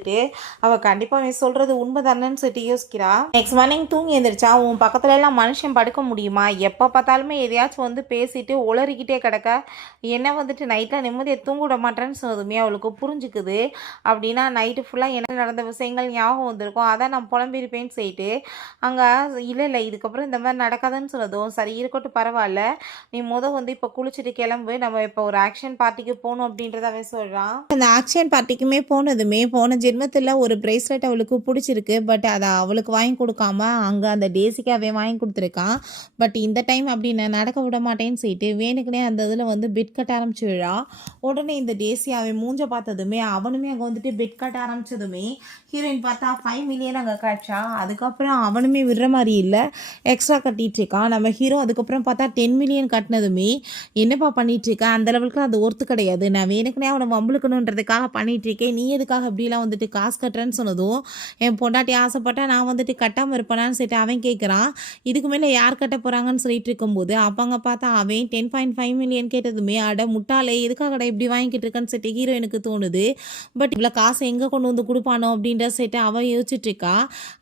அவள் கண்டிப்பாக சொல்றது உண்மைதானன்னு சொல்லிட்டு யோசிக்கிறா. நெக்ஸ்ட் மார்னிங் தூங்கி எழுந்திரிச்சா உன் பக்கத்துல எல்லாம் மனுஷன் படுக்க முடியுமா, எப்போ பார்த்தாலுமே எதையாச்சும் பேசிட்டு உளறிக்கிட்டே கிடக்க, என்ன நைட்ல நிம்மதியை தூங்க விட மாட்டேன்னு சொன்னதுமே அவளுக்கு புரிஞ்சுக்குது. அப்படின்னா நைட்டு ஃபுல்லாக என்ன நடந்த விஷயங்கள் ஞாபகம் வந்திருக்கும், அதான் நான் புலம்பிருப்பேன்னு சொல்லிட்டு அங்கே இல்லை இதுக்கப்புறம் இந்த மாதிரி நடக்காதுன்னு சொன்னதும் சரி இருக்கட்டும் பரவாயில்ல, நீ இப்போ குளிச்சுட்டு கிளம்பு, நம்ம இப்போ ஒரு ஆக்ஷன் பார்ட்டிக்கு போகணும் அப்படின்றத அவன் சொல்கிறான். அந்த ஆக்ஷன் பார்ட்டிக்குமே போனதுமே போன ஜென்மத்தில் ஒரு பிரேஸ்லெட் அவளுக்கு பிடிச்சிருக்கு. பட் அதை அவளுக்கு வாங்கி கொடுக்காம அங்கே அந்த டேசிக்கு அவன் வாங்கி கொடுத்துருக்கான். பட் இந்த டைம் அப்படின்னு நடக்க விட மாட்டேன்னு சொல்லிட்டு வேணுக்குனே அந்த இதில் பெட் கட்ட ஆரம்பிச்சுடுறா. உடனே இந்த டேசி அவன் மூஞ்ச பார்த்ததுமே அவனுமே அங்கே பெட் கட்ட ஆரம்பிச்சதுமே ஹீரோயின் பார்த்தா 5 மில்லியன் அங்கே காய்ச்சா. அதுக்கப்புறம் அவனுமே விடுற மாதிரி இல்லை, எக்ஸ்ட்ரா கட்டிட்டு இருக்கான். நம்ம ஹீரோ அதுக்கப்புறம் பார்த்தா 10 மில்லியன் கட்டினதுமே என்னப்பா பண்ணிட்டு இருக்கேன், அந்த லெவலுக்கு அது ஒர்த்து கிடையாது, நான் வேணுக்குனே அவனை வம்பளுக்கணுன்றதுக்காக பண்ணிட்டு இருக்கேன், நீ எதுக்காக அப்படிலாம் காசு கட்டுறேன்னு சொன்னதும் என் பொண்டாட்டி ஆசைப்பட்டா நான் கட்டாமல் இருப்பேனான்னு சொல்லிட்டு அவன் கேட்குறான். இதுக்கு மேலே யார் கட்ட போகிறாங்கன்னு சொல்லிட்டு இருக்கும்போது அப்பங்க பார்த்தா அவன் 10.5 மில்லியன் கேட்டதுமே அட முட்டாளே எதுக்காகடா இப்படி வாங்கிக்கிட்டு இருக்கேன்னு சொல்லிட்டு ஹீரோயினுக்கு தோணுது. பட் இவ்வளோ காசை எங்கே கொண்டு கொடுப்பானோ அப்படின்ற சொல்லிட்டு அவன் யோசிச்சுட்டு இருக்கா.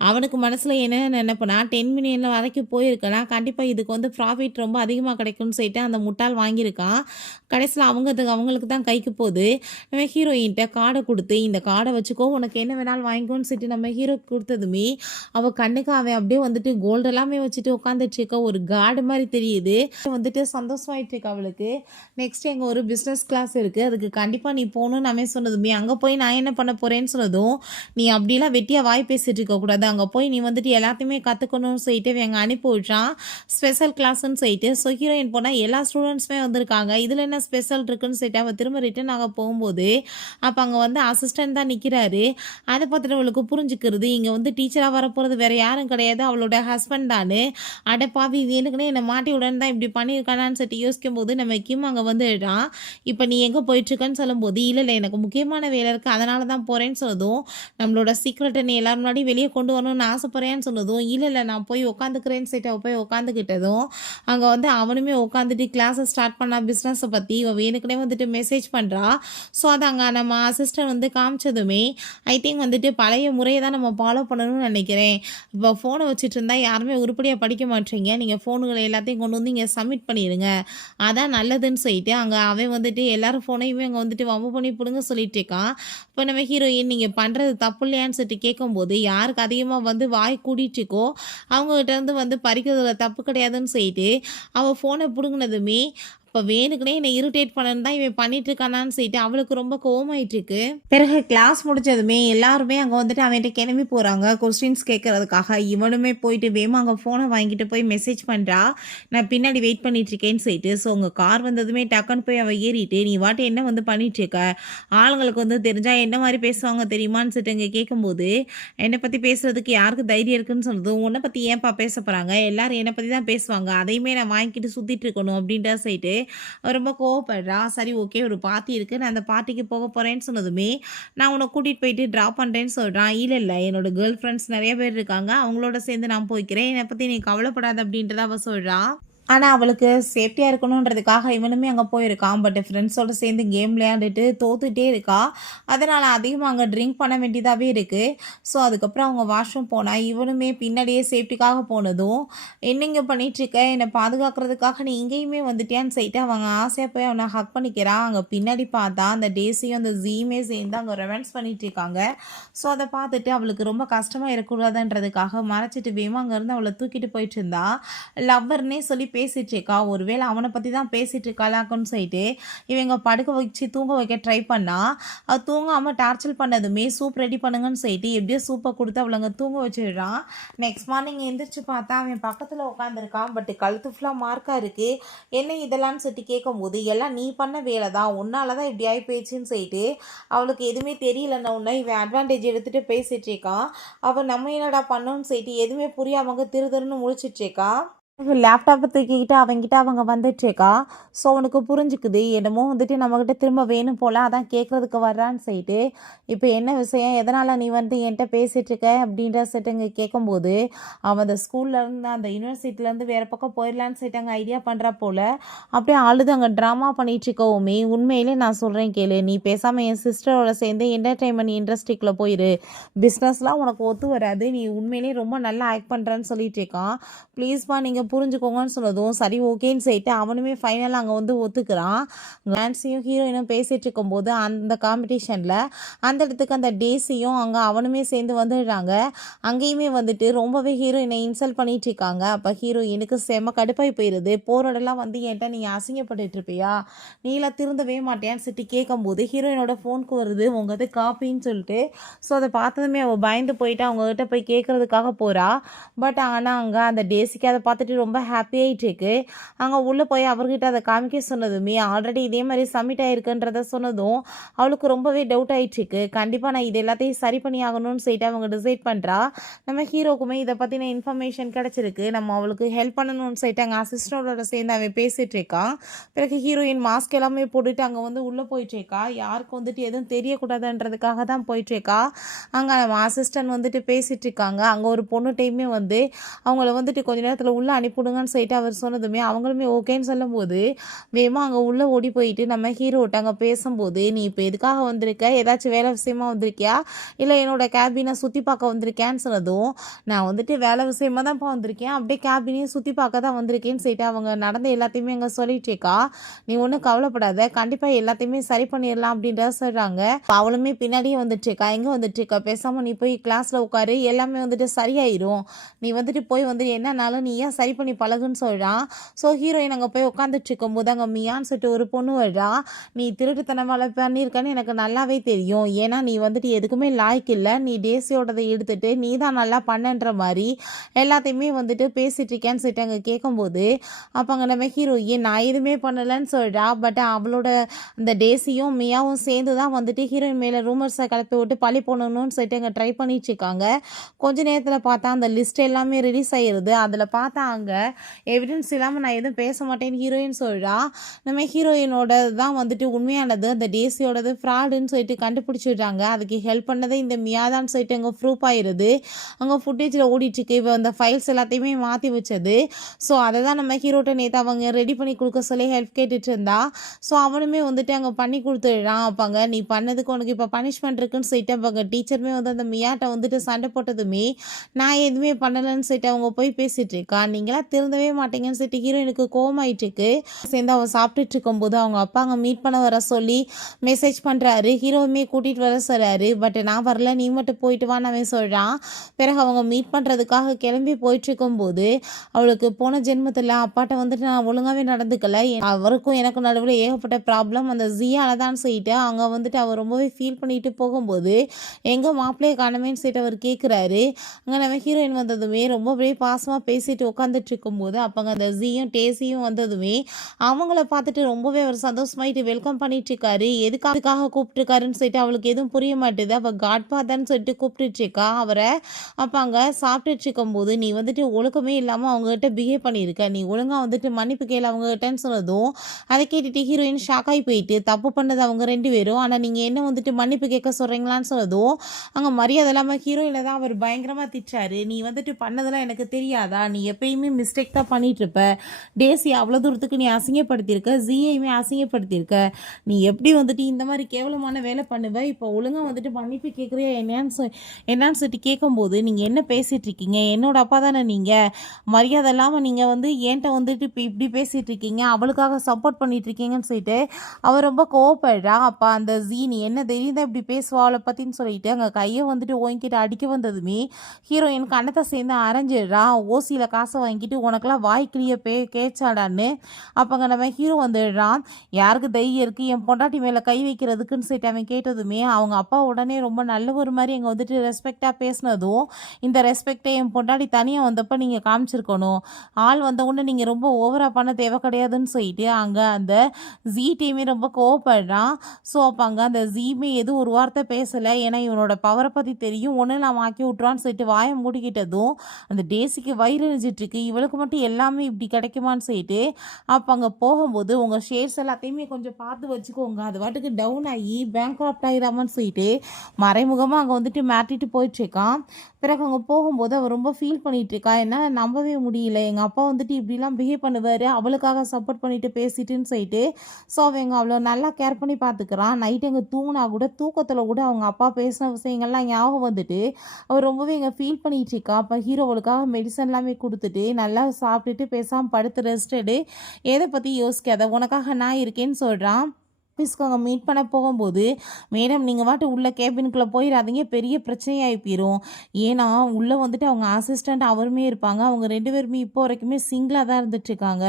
அவனுக்கு மனசில் என்ன நினைப்பனா 10 மில்லியன் வரைக்கும் போயிருக்கனா கண்டிப்பாக இதுக்கு ப்ராஃபிட் ரொம்ப அதிகமாக கிடைக்கும்னு சொல்லிட்டு அந்த முட்டாள் வாங்கியிருக்கான். கடைசியில் அவங்களுக்கு தான் கைக்கு போகுது. நம்ம ஹீரோயின்கிட்ட கார்டை கொடுத்து இந்த கார்டை வச்சுக்கோ, உனக்கு என்ன வேணாலும் வாங்கிக்கோன்னு சொல்லிட்டு நம்ம ஹீரோ கொடுத்ததுமே அவள் கண்ணுக்கு அவன் அப்படியே கோல்டு எல்லாமே வச்சுட்டு உட்காந்துட்டு இருக்க, ஒரு கார்டு மாதிரி தெரியுது. சந்தோஷமாயிட்டு இருக்கு அவளுக்கு. நெக்ஸ்ட் எங்க ஒரு பிஸ்னஸ் கிளாஸ் இருக்கு, அதுக்கு கண்டிப்பாக நீ போகணும்னு அவன் சொன்னதுமே அங்கே போய் நான் என்ன பண்ண போறேன்னு சொன்னதும் நீ அப்படிலாம் வெட்டியாக வாய் பேசிட்டு இருக்கக்கூடாது, அங்கே போய் நீ எல்லாத்தையுமே கற்றுக்கணும்னு சொல்லிட்டு அங்கே அனுப்பி விட்றான் ஸ்பெஷல் கிளாஸ்ன்னு சொல்லிட்டு. ஸோ ஹீரோயின் போனால் எல்லா ஸ்டூடெண்ட்ஸுமே வந்திருக்காங்க, இதில் என்ன ஸ்பெஷல் இருக்குன்னு சொல்லிட்டு அவள் திரும்ப ரிட்டன் ஆக போகும்போது அப்போ அங்கே அசிஸ்டன்ட் தான் நிற்கிறாரு. அதை பார்த்துட்டு அவளுக்கு புரிஞ்சுக்கிறது இங்கே டீச்சராக வரப்போகிறது வேறு யாரும் கிடையாது, அவளோட ஹஸ்பண்ட் தானு. அட பாவி வேணுக்குனே என்னை மாட்டி உடனே தான் இப்படி பண்ணியிருக்கானான்னு சொல்லிட்டு யோசிக்கும் போது நம்ம கிம் அங்கே வந்துடுறான். இப்போ நீ எங்கே போயிட்டுருக்கன்னு சொல்லும்போது இல்லை எனக்கு முக்கியமான வேலை இருக்குது அதனால தான் போகிறேன்னு சொன்னதும் நம்மளோட சீக்ரெட்டை நீ எல்லாரும் முன்னாடி வெளியே கொண்டு வரணும்னு ஆசைப்படுறேன்னு சொன்னதும் இல்லை நான் போய் உட்காந்துக்கிறேன்னு சொல்லிட்டு அவள் போய் உட்காந்துக்கிட்டதும் அங்கே அவனுமே உட்காந்துட்டு கிளாஸை ஸ்டார்ட் பண்ணா பிஸ்னஸை பற்றி இவள் வேணுக்குனே மெசேஜ் பண்ணுறா. ஸோ அதை அங்கே நம்ம அசிஸ்டன்ட் காமிச்சதுமே ஐ திங்க் பழைய முறையை தான் நம்ம ஃபாலோ பண்ணணும்னு நினைக்கிறேன். இப்போ ஃபோனை வச்சுட்டு இருந்தால் யாருமே உருப்படியாக படிக்க மாட்டீங்க, நீங்கள் ஃபோனுகளை எல்லாத்தையும் கொண்டு இங்கே சப்மிட் பண்ணிடுங்க, அதான் நல்லதுன்னு சொல்லிட்டு அங்கே அவன் எல்லாரும் ஃபோனையுமே அங்கே வம்பு பண்ணி பிடுங்க சொல்லிட்டு இருக்கான். இப்போ நம்ம ஹீரோயின் நீங்கள் பண்ணுறது தப்பு இல்லையான்னு சொல்லிட்டு கேட்கும்போது யாருக்கு அதிகமாக வாய் கூட்டிட்டு இருக்கோ அவங்ககிட்ட இருந்து பறிக்கிறதுல தப்பு கிடையாதுன்னு சொல்லிட்டு அவள் ஃபோனை பிடுங்கினதுமே இப்போ வேணுக்குனே என்னை இரிட்டேட் பண்ணணும் தான் இவன் பண்ணிட்டு இருக்கானான்னு சொல்லிட்டு அவளுக்கு ரொம்ப கோவமாயிட்டு இருக்கு. பிறகு கிளாஸ் முடிச்சதுமே எல்லாருமே அங்கே அவன்கிட்ட கிளம்பி போகிறாங்க கொஸ்டின்ஸ் கேட்கறதுக்காக. இவனுமே போயிட்டு வேமா அங்கே ஃபோனை வாங்கிட்டு போய் மெசேஜ் பண்ணுறா, நான் பின்னாடி வெயிட் பண்ணிட்டு இருக்கேன்னு சொல்லிட்டு. ஸோ உங்கள் கார் வந்ததுமே டக்குன்னு போய் அவள் ஏறிட்டு நீ வாட்டி என்ன பண்ணிட்டு இருக்க, ஆளுங்களுக்கு தெரிஞ்சால் என்ன மாதிரி பேசுவாங்க தெரியுமான்னு சொல்லிட்டு இங்கே கேட்கும்போது என்னை பற்றி பேசுறதுக்கு யாருக்கு தைரியம் இருக்குன்னு சொன்னதும் உன்னை பற்றி ஏன்ப்பா பேச போகிறாங்க, எல்லாரும் என்னை பற்றி தான் பேசுவாங்க, அதையுமே நான் வாங்கிக்கிட்டு சுற்றிட்டு இருக்கணும் அப்படின்ற சொல்லிட்டு ரொம்ப கோவப்படுறா. சரி ஓகே ஒரு பார்ட்டி இருக்குது நான் அந்த பார்ட்டிக்கு போக போகிறேன்னு சொன்னதுமே நான் உன்னை கூட்டிகிட்டு போயிட்டு ட்ராப் பண்ணுறேன்னு சொல்கிறான். இல்லை என்னோட கேர்ள் ஃப்ரெண்ட்ஸ் நிறைய பேர் இருக்காங்க, அவங்களோட சேர்ந்து நான் போய்க்கிறேன், என்னை பற்றி நீ கவலைப்படாத அப்படின்றத அவள் சொல்கிறான். ஆனால் அவளுக்கு சேஃப்டியாக இருக்கணுன்றதுக்காக இவனுமே அங்கே போயிருக்கான். பட் ஃப்ரெண்ட்ஸோடு சேர்ந்து கேம் விளையாண்டுட்டு தோத்துட்டே இருக்கா. அதனால் அதிகமாக அங்கே ட்ரிங்க் பண்ண வேண்டியதாகவே இருக்குது. ஸோ அதுக்கப்புறம் அவங்க வாஷ்ரூம் போனால் இவனுமே பின்னாடியே சேஃப்டிக்காக போனதும், என்னங்க பண்ணிகிட்ருக்க, என்னை பாதுகாக்கிறதுக்காக நீ இங்கேயுமே வந்துட்டியான்னு சொல்லிட்டு அவங்க ஆசையாக போய் அவனை ஹக் பண்ணிக்கிறான். அங்கே பின்னாடி பார்த்தா அந்த டேஸியும் அந்த ஜீயுமே சேர்ந்து அங்கே ரொமான்ஸ் பண்ணிட்டு இருக்காங்க. ஸோ அதை பார்த்துட்டு அவளுக்கு ரொம்ப கஷ்டமாக இருக்கக்கூடாதுன்றதுக்காக மறைச்சிட்டு வேமா அங்கேருந்து அவளை தூக்கிட்டு போயிட்டு இருந்தா. லவ்வர்னே சொல்லி பேசிட்டு இருக்கா. ஒருவேளை அவனை பற்றி தான் பேசிட்டு இருக்காளாக்குன்னு சொல்லிட்டு இவங்க படுக்க வச்சு தூங்க வைக்க ட்ரை பண்ணா. அது தூங்காமல் டார்ச்சர் பண்ணதுமே சூப் ரெடி பண்ணுங்கன்னு சொல்லிட்டு எப்படியோ சூப்பை கொடுத்து அவளை தூங்க வச்சுடுறான். நெக்ஸ்ட் மார்னிங் எந்திரிச்சு பார்த்தா அவன் பக்கத்தில் உட்காந்துருக்கான். பட் கழுத்து ஃபுல்லாக மார்க்காக இருக்குது. என்ன இதெல்லாம்னு சொல்லிட்டு கேட்கும்போது, எல்லாம் நீ பண்ண வேலை தான், உன்னால தான் இப்படி ஆகி போயிடுச்சுன்னு சொல்லிட்டு அவளுக்கு எதுவுமே தெரியலன்னா உன்னை இவன் அட்வான்டேஜ் எடுத்துகிட்டு பேசிகிட்டு இருக்கான். அவள் நம்ம என்னடா பண்ணோன்னு சொல்லிட்டு எதுவுமே புரியாமங்க திருன்னு முழிச்சிட்டு இருக்கா. லேப்டாப்பை தூக்கிக்கிட்டு அவங்கிட்ட அவங்க வந்துட்டுருக்கா. ஸோ அவனுக்கு புரிஞ்சுக்குது, என்னமோ வந்துட்டு நம்மக்கிட்ட திரும்ப வேணும் போல், அதான் கேட்குறதுக்கு வர்றான்னு சொல்லிட்டு, இப்போ என்ன விஷயம், எதனால் நீ வந்து என்கிட்ட பேசிகிட்ருக்க அப்படின்ற செட்டுங்க கேட்கும்போது, அவன் அந்த ஸ்கூல்லேருந்து அந்த யூனிவர்சிட்டிலேருந்து வேறு பக்கம் போயிடலான்னு சொல்லிட்டு அங்கே ஐடியா பண்ணுறா போல். அப்படியே அழுது அங்கே ட்ராமா பண்ணிகிட்ருக்கவுமே, உண்மையிலே நான் சொல்கிறேன் கேளு, நீ பேசாமல் என் சிஸ்டரோட சேர்ந்து என்டர்டெயின்மெண்ட் இண்டஸ்ட்ரிக்குள்ளே போயிரு, பிஸ்னஸ்லாம் உனக்கு ஒத்து வராது, நீ உண்மையிலே ரொம்ப நல்லா ஆக்ட் பண்ணுறேன்னு சொல்லிட்டு இருக்கான். ப்ளீஸ்மா நீங்கள் புரிஞ்சுக்கோங்கன்னு சொன்னதும் சரி ஓகேன்னு சொல்லிட்டு அவனுமே ஃபைனலாக அங்கே வந்து ஒத்துக்கிறான். நான்சியும் ஹீரோயினும் பேசிகிட்டு இருக்கும்போது அந்த காம்படிஷனில் அந்த இடத்துக்கு அந்த டேஸியும் அங்கே அவனுமே சேர்ந்து வந்துடுறாங்க. அங்கேயுமே வந்துட்டு ரொம்பவே ஹீரோயினை இன்சல்ட் பண்ணிட்டு இருக்காங்க. அப்போ ஹீரோயினுக்கு செம்ம கடுப்பாகி போயிடுது. போகிறடெல்லாம் வந்து என்கிட்ட நீ அசிங்கப்பட்டு இருப்பியா, நீலாம் திருந்தவே மாட்டேன்னு சொல்லிட்டு கேட்கும்போது ஹீரோயினோட ஃபோனுக்கு வருது உங்கள் இது காப்பின்னு சொல்லிட்டு. ஸோ அதை பார்த்ததுமே அவள் பயந்து போயிட்டு அவங்ககிட்ட போய் கேட்குறதுக்காக போகிறா. பட் ஆனால் அங்கே அந்த டேஸிக்கு அதை பார்த்துட்டு ரொம்ப ஹாப்பியாகிட்டு இருக்கு. அங்கே உள்ளே போய் அவர்கிட்ட அதை காமிக்க சொன்னதுமே ஆல்ரெடி இதே மாதிரி சப்மிட் ஆகிருக்குன்றத சொன்னதும் அவளுக்கு ரொம்பவே டவுட் ஆகிட்டுருக்கு. கண்டிப்பாக நான் இது எல்லாத்தையும் சரி பண்ணி ஆகணும்னு சொல்லிட்டு அவங்க டிசைட் பண்ணுறா. நம்ம ஹீரோக்குமே இதை பற்றின இன்ஃபர்மேஷன் கிடச்சிருக்கு. நம்ம அவளுக்கு ஹெல்ப் பண்ணணும்னு சொல்லிட்டு அங்கே அசிஸ்டண்டோட சேர்ந்து அவன் பேசிகிட்டு இருக்கான். பிறகு ஹீரோயின் மாஸ்க் எல்லாமே போட்டுட்டு அங்கே வந்து உள்ளே போயிட்டுருக்கா. யாருக்கு வந்துட்டு எதுவும் தெரியக்கூடாதுன்றதுக்காக தான் போயிட்டுருக்கா. அங்கே நம்ம அசிஸ்டன்ட் வந்துட்டு பேசிகிட்டு இருக்காங்க. அங்கே ஒரு பொண்ணு டைமே வந்து அவங்கள வந்துட்டு கொஞ்ச நேரத்தில் உள்ளே அனுப்பிவிடுங்கன்னு சொல்லிட்டு அவர் சொன்னதுமே அவங்களுமே ஓகேன்னு சொல்லும்போது வேகமாக அங்கே உள்ளே ஓடி போயிட்டு நம்ம ஹீரோட்ட அங்கே பேசும்போது, நீ இப்போ எதுக்காக வந்திருக்க, ஏதாச்சும் வேலை விஷயமா வந்திருக்கியா இல்லை என்னோட கேபினை சுற்றி பார்க்க வந்திருக்கேன்னு சொன்னதும், நான் வந்துட்டு வேலை விஷயமா தான்ப்பா வந்திருக்கேன், அப்படியே கேபினையும் சுற்றி பார்க்க தான் வந்திருக்கேன்னு சொல்லிட்டு அவங்க நடந்த எல்லாத்தையுமே அங்கே சொல்லிட்டு இருக்கா. நீ ஒன்றும் கவலைப்படாத, கண்டிப்பாக எல்லாத்தையுமே சரி பண்ணிடலாம் அப்படின்றத சொல்கிறாங்க. அவளுமே பின்னாடியே வந்துட்டு இருக்கா. எங்கே வந்துட்டு இருக்கா, பேசாமல் நீ போய் கிளாஸில் உட்காரு, எல்லாமே வந்துட்டு சரியாயிரும், நீ வந்துட்டு போய் வந்து என்னன்னாலும் நீ ஏன் சரி பண்ணி பழகுன்னு சொல்கிறான். ஸோ ஹீரோயின் அங்கே போய் உட்காந்துட்டு இருக்கும்போது அங்கே மியான்னு சொல்லிட்டு ஒரு பொண்ணு வருறா. நீ திருட்டுத்தனமால பண்ணியிருக்கன்னு எனக்கு நல்லாவே தெரியும், ஏன்னா நீ வந்துட்டு எதுக்குமே லாய்க்கு இல்லை, நீ டேஸியோடதை எடுத்துட்டு நீ தான் நல்லா பண்ணன்ற மாதிரி எல்லாத்தையுமே வந்துட்டு பேசிட்டு இருக்கேன்னு சொல்லிட்டு அங்கே கேட்கும்போது அப்போ அங்கே நம்ம ஹீரோயின் நான் எதுவுமே பண்ணலைன்னு சொல்கிறா. பட் அவளோட அந்த டேஸியும் மியாவும் சேர்ந்து தான் வந்துட்டு ஹீரோயின் மேலே ரூமர்ஸை கிளப்பி விட்டு பழி போடணும்னு சொல்லிட்டு அங்கே ட்ரை பண்ணிட்டு இருக்காங்க. கொஞ்ச நேரத்தில் பார்த்தா அந்த லிஸ்ட் எல்லாமே ரிலீஸ் ஆகிடுது. அதில் பார்த்தா அங்கே எவிடன்ஸ் இல்லாமல் நான் எதுவும் பேச மாட்டேன்னு ஹீரோயின் சொல்கிறா. நம்ம ஹீரோயினோட தான் வந்துட்டு உண்மையானது அந்த டேஸியோடது ஃப்ராடுன்னு சொல்லிட்டு கண்டுபிடிச்சிடுறாங்க. அதுக்கு ஹெல்ப் பண்ணதே இந்த மியாதான்னு சொல்லிட்டு அங்கே ப்ரூஃப் ஆயிடுது. அங்கே ஃபுட்டேஜில் ஓடிட்டுருக்கு இவ அந்த ஃபைல்ஸ் எல்லாத்தையுமே மாற்றி வச்சது. ஸோ அதை தான் நம்ம ஹீரோட்ட நேற்று அவங்க ரெடி பண்ணி கொடுக்க சொல்லி ஹெல்ப் கேட்டுட்டு இருந்தா. ஸோ அவனுமே வந்துட்டு அங்கே பண்ணி கொடுத்துடுறான். அப்பாங்க நீ பண்ணதுக்கு உனக்கு இப்போ பனிஷ்மெண்ட் இருக்குன்னு சொல்லிட்டு அப்பாங்க டீச்சருமே வந்து அந்த மியாட்ட வந்துட்டு சண்டை போட்டதுமே நான் எதுவுமே பண்ணலைன்னு சொல்லிட்டு அவங்க போய் பேசிகிட்டு இருக்கா. நீங்களாம் திருந்தவே மாட்டேங்கன்னு சொல்லிட்டு ஹீரோயினுக்கு கோவமாயிட்டு இருக்கு. சேர்ந்து அவன் சாப்பிட்டுட்டு இருக்கும்போது அவங்க அப்பா அங்கே மீட் பண்ண வர சொல்லி மெசேஜ் பண்ணுறாரு. ஹீரோவுமே கூட்டிகிட்டு வர சொல்கிறாரு. பட் நான் வரல, நீ மட்டும் போயிட்டு வான்னு அவன் சொல்கிறான். பிறகு அவங்க மீட் பண்ணுறதுக்காக கிளம்பி போயிட்டு இருக்கும்போது அவளுக்கு போன ஜென்மத்தில் அப்பாட்ட வந்துட்டு நான் ஒழுங்காகவே நடந்துக்கல, அவருக்கும் எனக்கு நடுவில் ஏகப்பட்ட ப்ராப்ளம் அந்த ஜியால தான் சொல்லிட்டு அங்கே வந்துட்டு அவர் ரொம்பவே ஃபீல் பண்ணிட்டு போகும்போது எங்கே மாப்பிள்ளையை காணமேன்னு சொல்லிட்டு அவர் கேட்குறாரு. அங்கே நம்ம ஹீரோயின் வந்ததுமே ரொம்பவே பாசமாக பேசிட்டு உட்காந்துட்டு இருக்கும்போது அப்போங்க அந்த ஜியும் டேஸியும் வந்ததுமே அவங்கள பார்த்துட்டு ரொம்பவே அவர் சந்தோஷமாயிட்டு வெல்கம் பண்ணிட்டு இருக்காரு. எதுக்காக கூப்பிட்டுருக்காருன்னு சொல்லிட்டு அவளுக்கு எதுவும் புரிய மாட்டேது. அவள் காட்ஃபாதர்ன்னு சொல்லிட்டு கூப்பிட்டுட்டு இருக்கா அவரை. அப்போ அங்கே சாப்பிட்டுட்டு இருக்கும்போது நீ வந்துட்டு ஒழுக்கமே இல்லாமல் அவங்ககிட்ட பிஹேவ் பண்ணியிருக்க, நீ ஒழுங்காக வந்துட்டு மன்னிப்பு கேளு அவங்ககிட்டன்னு சொன்னதும் அதை கேட்டுட்டு ஹீரோயின் ஷாக் ஆகி போயிட்டு தப்பு பண்ணது அவங்க ரெண்டு பேரும், ஆனால் நீங்கள் என்ன வந்துட்டு மன்னிப்பு கேட்க சொல்கிறீங்களான்னு சொன்னதும் அங்கே மரியாதை இல்லாமல் ஹீரோயினை தான் அவர் பயங்கரமாக திட்டாரு. நீ வந்துட்டு பண்ணதெல்லாம் எனக்கு தெரியாதா, நீ எப்பயுமே நீ மிஸ்டேக் தான் பண்ணிட்டு இருப்ப. டேசி அவ்வளோ தூரத்துக்கு நீ அசிங்கப்படுத்தியிருக்க, ஜியையுமே அசிங்கப்படுத்தியிருக்க. நீ எப்படி வந்துட்டு இந்த மாதிரி கேவலமான வேலை பண்ணுவ? இப்போ ஒழுங்கா வந்துட்டு மன்னிப்பு கேட்குறியா என்னன்னு சொல்லிட்டு கேட்கும்போது, நீங்கள் என்ன பேசிட்டு இருக்கீங்க? என்னோட அப்பா தானே நீங்கள். மரியாதை இல்லாமல் நீங்கள் வந்து என்கிட்ட வந்துட்டு இப்போ இப்படி பேசிட்டு இருக்கீங்க, அவளுக்காக சப்போர்ட் பண்ணிட்டு இருக்கீங்கன்னு சொல்லிட்டு அவள் ரொம்ப கோவப்படுறா. அப்போ அந்த நீ என்ன தெரியுதா இப்படி பேசுவா அவளை பற்றின்னு சொல்லிட்டு அங்கே கையை வந்துட்டு ஓங்கிட்டு அடிக்க வந்ததுமே ஹீரோயின் கண்ணத்தை சேர்ந்து அரைஞ்சிடுறா. ஓசியில் காசை வாங்கிட்டு உனக்கெல்லாம் வாய்க்கிளிய கேச்சாடான்னு. அப்போங்க நம்ம ஹீரோ வந்துடுறான். யாருக்கு தைரியம் இருக்குது என் பொண்டாட்டி மேலே கை வைக்கிறதுக்குன்னு சொல்லிட்டு அவன் கேட்டதுமே அவங்க அப்பா உடனே ரொம்ப நல்ல ஒரு மாதிரி அங்கே வந்துட்டு ரெஸ்பெக்டாக பேசினதும், இந்த ரெஸ்பெக்டை என் பொண்டாட்டி தனியாக வந்தப்போ நீங்கள் காமிச்சிருக்கணும், ஆள் வந்த உடனே நீங்கள் ரொம்ப ஓவராக பண்ண தேவை கிடையாதுன்னு சொல்லிட்டு அங்கே அந்த ஜீ டீமே ரொம்ப கோவப்படுறான். ஸோ அப்போ அங்கே அந்த ஜீமே எதுவும் ஒரு வார்த்தை பேசலை. ஏன்னா இவனோட பவரை பற்றி தெரியும், ஒன்று நான் ஆக்கி விட்றான்னு சொல்லிட்டு வாயை மூடிக்கிட்டதும் அந்த டேசிக்கு வயிறு எரிஞ்சிட்ருக்கு. இவளுக்கு மட்டும் எல்லாமே இப்படி கிடைக்குமான்னு சொல்லிட்டு அப்போ அங்கே போகும்போது உங்கள் ஷேர்ஸ் எல்லாத்தையுமே கொஞ்சம் பார்த்து வச்சுக்கோங்க, அது வாட்டுக்கு டவுன் ஆகி பேங்க்ராப்ட் ஆகிடாமான்னு சொல்லிட்டு மறைமுகமாக அங்கே வந்துட்டு மாட்டிட்டு போயிட்டுருக்கான். பிறகு அங்கே போகும்போது அவள் ரொம்ப ஃபீல் பண்ணிகிட்ருக்கா. என்னால் நம்பவே முடியல, எங்கள் அப்பா வந்துட்டு இப்படிலாம் பிஹேவ் பண்ணுவார், அவளுக்காக சப்போர்ட் பண்ணிட்டு பேசிட்டுன்னு சொல்லிட்டு. ஸோ அவங்க அவ்வளோ நல்லா கேர் பண்ணி பார்த்துக்கிறான். நைட்டு அங்கே தூங்கினா கூட தூக்கத்தில் கூட அவங்க அப்பா பேசின விஷயங்கள்லாம் ஞாபகம் வந்துட்டு அவள் ரொம்பவே இங்கே ஃபீல் பண்ணிகிட்ருக்கா. அப்போ ஹீரோ அவளுக்காக மெடிசன் எல்லாமே கொடுத்துட்டு நல்லா சாப்பிட்டுட்டு பேசாமல் படுத்து ரெஸ்ட் எடு, எதை பற்றி யோசிக்காத, உனக்காக நான் இருக்கேன்னு சொல்கிறான். ஆஃபீஸ்க்கு அவங்க மீட் பண்ண போகும்போது, மேடம் நீங்கள் வாட்டு உள்ள கேபினுக்குள்ளே போயிடாதீங்க, பெரிய பிரச்சனையாகி போயிடும். ஏன்னா உள்ளே வந்துட்டு அவங்க அசிஸ்டண்ட் அவருமே இருப்பாங்க, அவங்க 2 பேருமே இப்போ வரைக்குமே சிங்கிளாக தான் இருந்துட்டுருக்காங்க,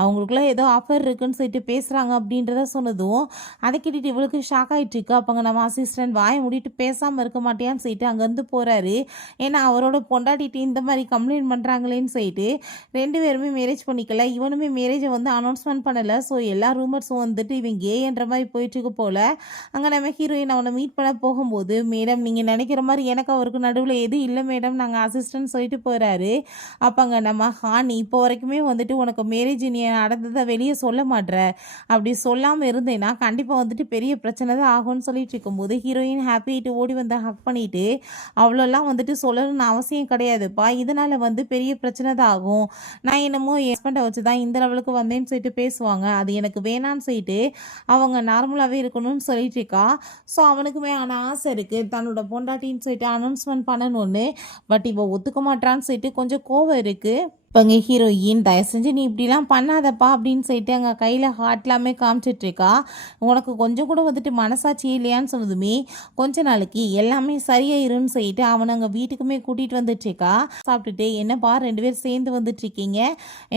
அவங்களுக்குள்ள ஏதோ ஆஃபர் இருக்குன்னு சொல்லிட்டு பேசுகிறாங்க அப்படின்றத சொன்னதும் அதை கேட்டுட்டு இவளுக்கு ஷாக் ஆகிட்டுருக்கு. அப்போங்க நம்ம அசிஸ்டண்ட் வாயை மூடிட்டு பேசாமல் இருக்க மாட்டேன்னு சொல்லிட்டு அங்கேருந்து போகிறாரு. ஏன்னா அவரோட பொண்டாட்டிட்டு இந்த மாதிரி கம்ப்ளைண்ட் பண்ணுறாங்களேன்னு சொல்லிட்டு 2 பேருமே மேரேஜ் பண்ணிக்கல, இவனுமே மேரேஜை வந்து அனௌன்ஸ்மெண்ட் பண்ணலை. ஸோ எல்லா ரூமர்ஸும் வந்துட்டு இவன் கேன்ற மாதிரி போயிட்டுருக்கு போல். அங்கே நம்ம ஹீரோயின் அவனை மீட் பண்ண போகும்போது, மேடம் நீங்கள் நினைக்கிற மாதிரி எனக்கு அவருக்கு நடுவில் எதுவும் இல்லை மேடம், நாங்கள் அசிஸ்டன்ட் சொல்லிட்டு போகிறாரு. அப்போ அங்கே நம்ம ஹானி இப்போ வரைக்குமே வந்துட்டு உனக்கு மேரேஜ் நீ நடந்ததை வெளியே சொல்ல மாட்ற, அப்படி சொல்லாமல் இருந்தேன்னா கண்டிப்பாக வந்துட்டு பெரிய பிரச்சனை தான் ஆகும்னு சொல்லிட்டு இருக்கும்போது ஹீரோயின் ஹாப்பிட்டு ஓடி வந்து ஹக் பண்ணிவிட்டு, அவ்வளோலாம் வந்துட்டு சொல்லணும்னு அவசியம் கிடையாதுப்பா, இதனால் வந்து பெரிய பிரச்சனை தான் ஆகும், நான் என்னமோ என் ஹஸ்பண்டை வச்சு தான் இந்த லெவலுக்கு வந்தேன்னு சொல்லிட்டு பேசுவாங்க, அது எனக்கு வேணான்னு சொல்லிட்டு அவங்க நார்மலாகவே இருக்கணும்னு சொல்லிட்டு இருக்கா. ஸோ அவனுக்குமே ஆன ஆசை இருக்குது தன்னோட பொண்டாட்டின்னு சொல்லிட்டு அனௌன்ஸ்மெண்ட் பண்ணணும்னு. பட் இவள் ஒத்துக்க மாட்டான்னு சொல்லிட்டு கொஞ்சம் கோவம் இருக்குது. இப்போங்க ஹீரோயின் தயவு செஞ்சு நீ இப்படிலாம் பண்ணாதப்பா அப்படின்னு சொல்லிட்டு அங்கே கையில் ஹார்ட்லாமே காமிச்சிட்ருக்கா. உனக்கு கொஞ்சம் கூட வந்துட்டு மனசாட்சி இல்லையான்னு சொன்னதுமே கொஞ்ச நாளைக்கு எல்லாமே சரியாயிருன்னு சொல்லிட்டு அவனை அங்கே வீட்டுக்குமே கூட்டிகிட்டு வந்துட்டுருக்கா. சாப்பிட்டுட்டு என்னப்பா 2 பேர் சேர்ந்து வந்துட்டுருக்கீங்க,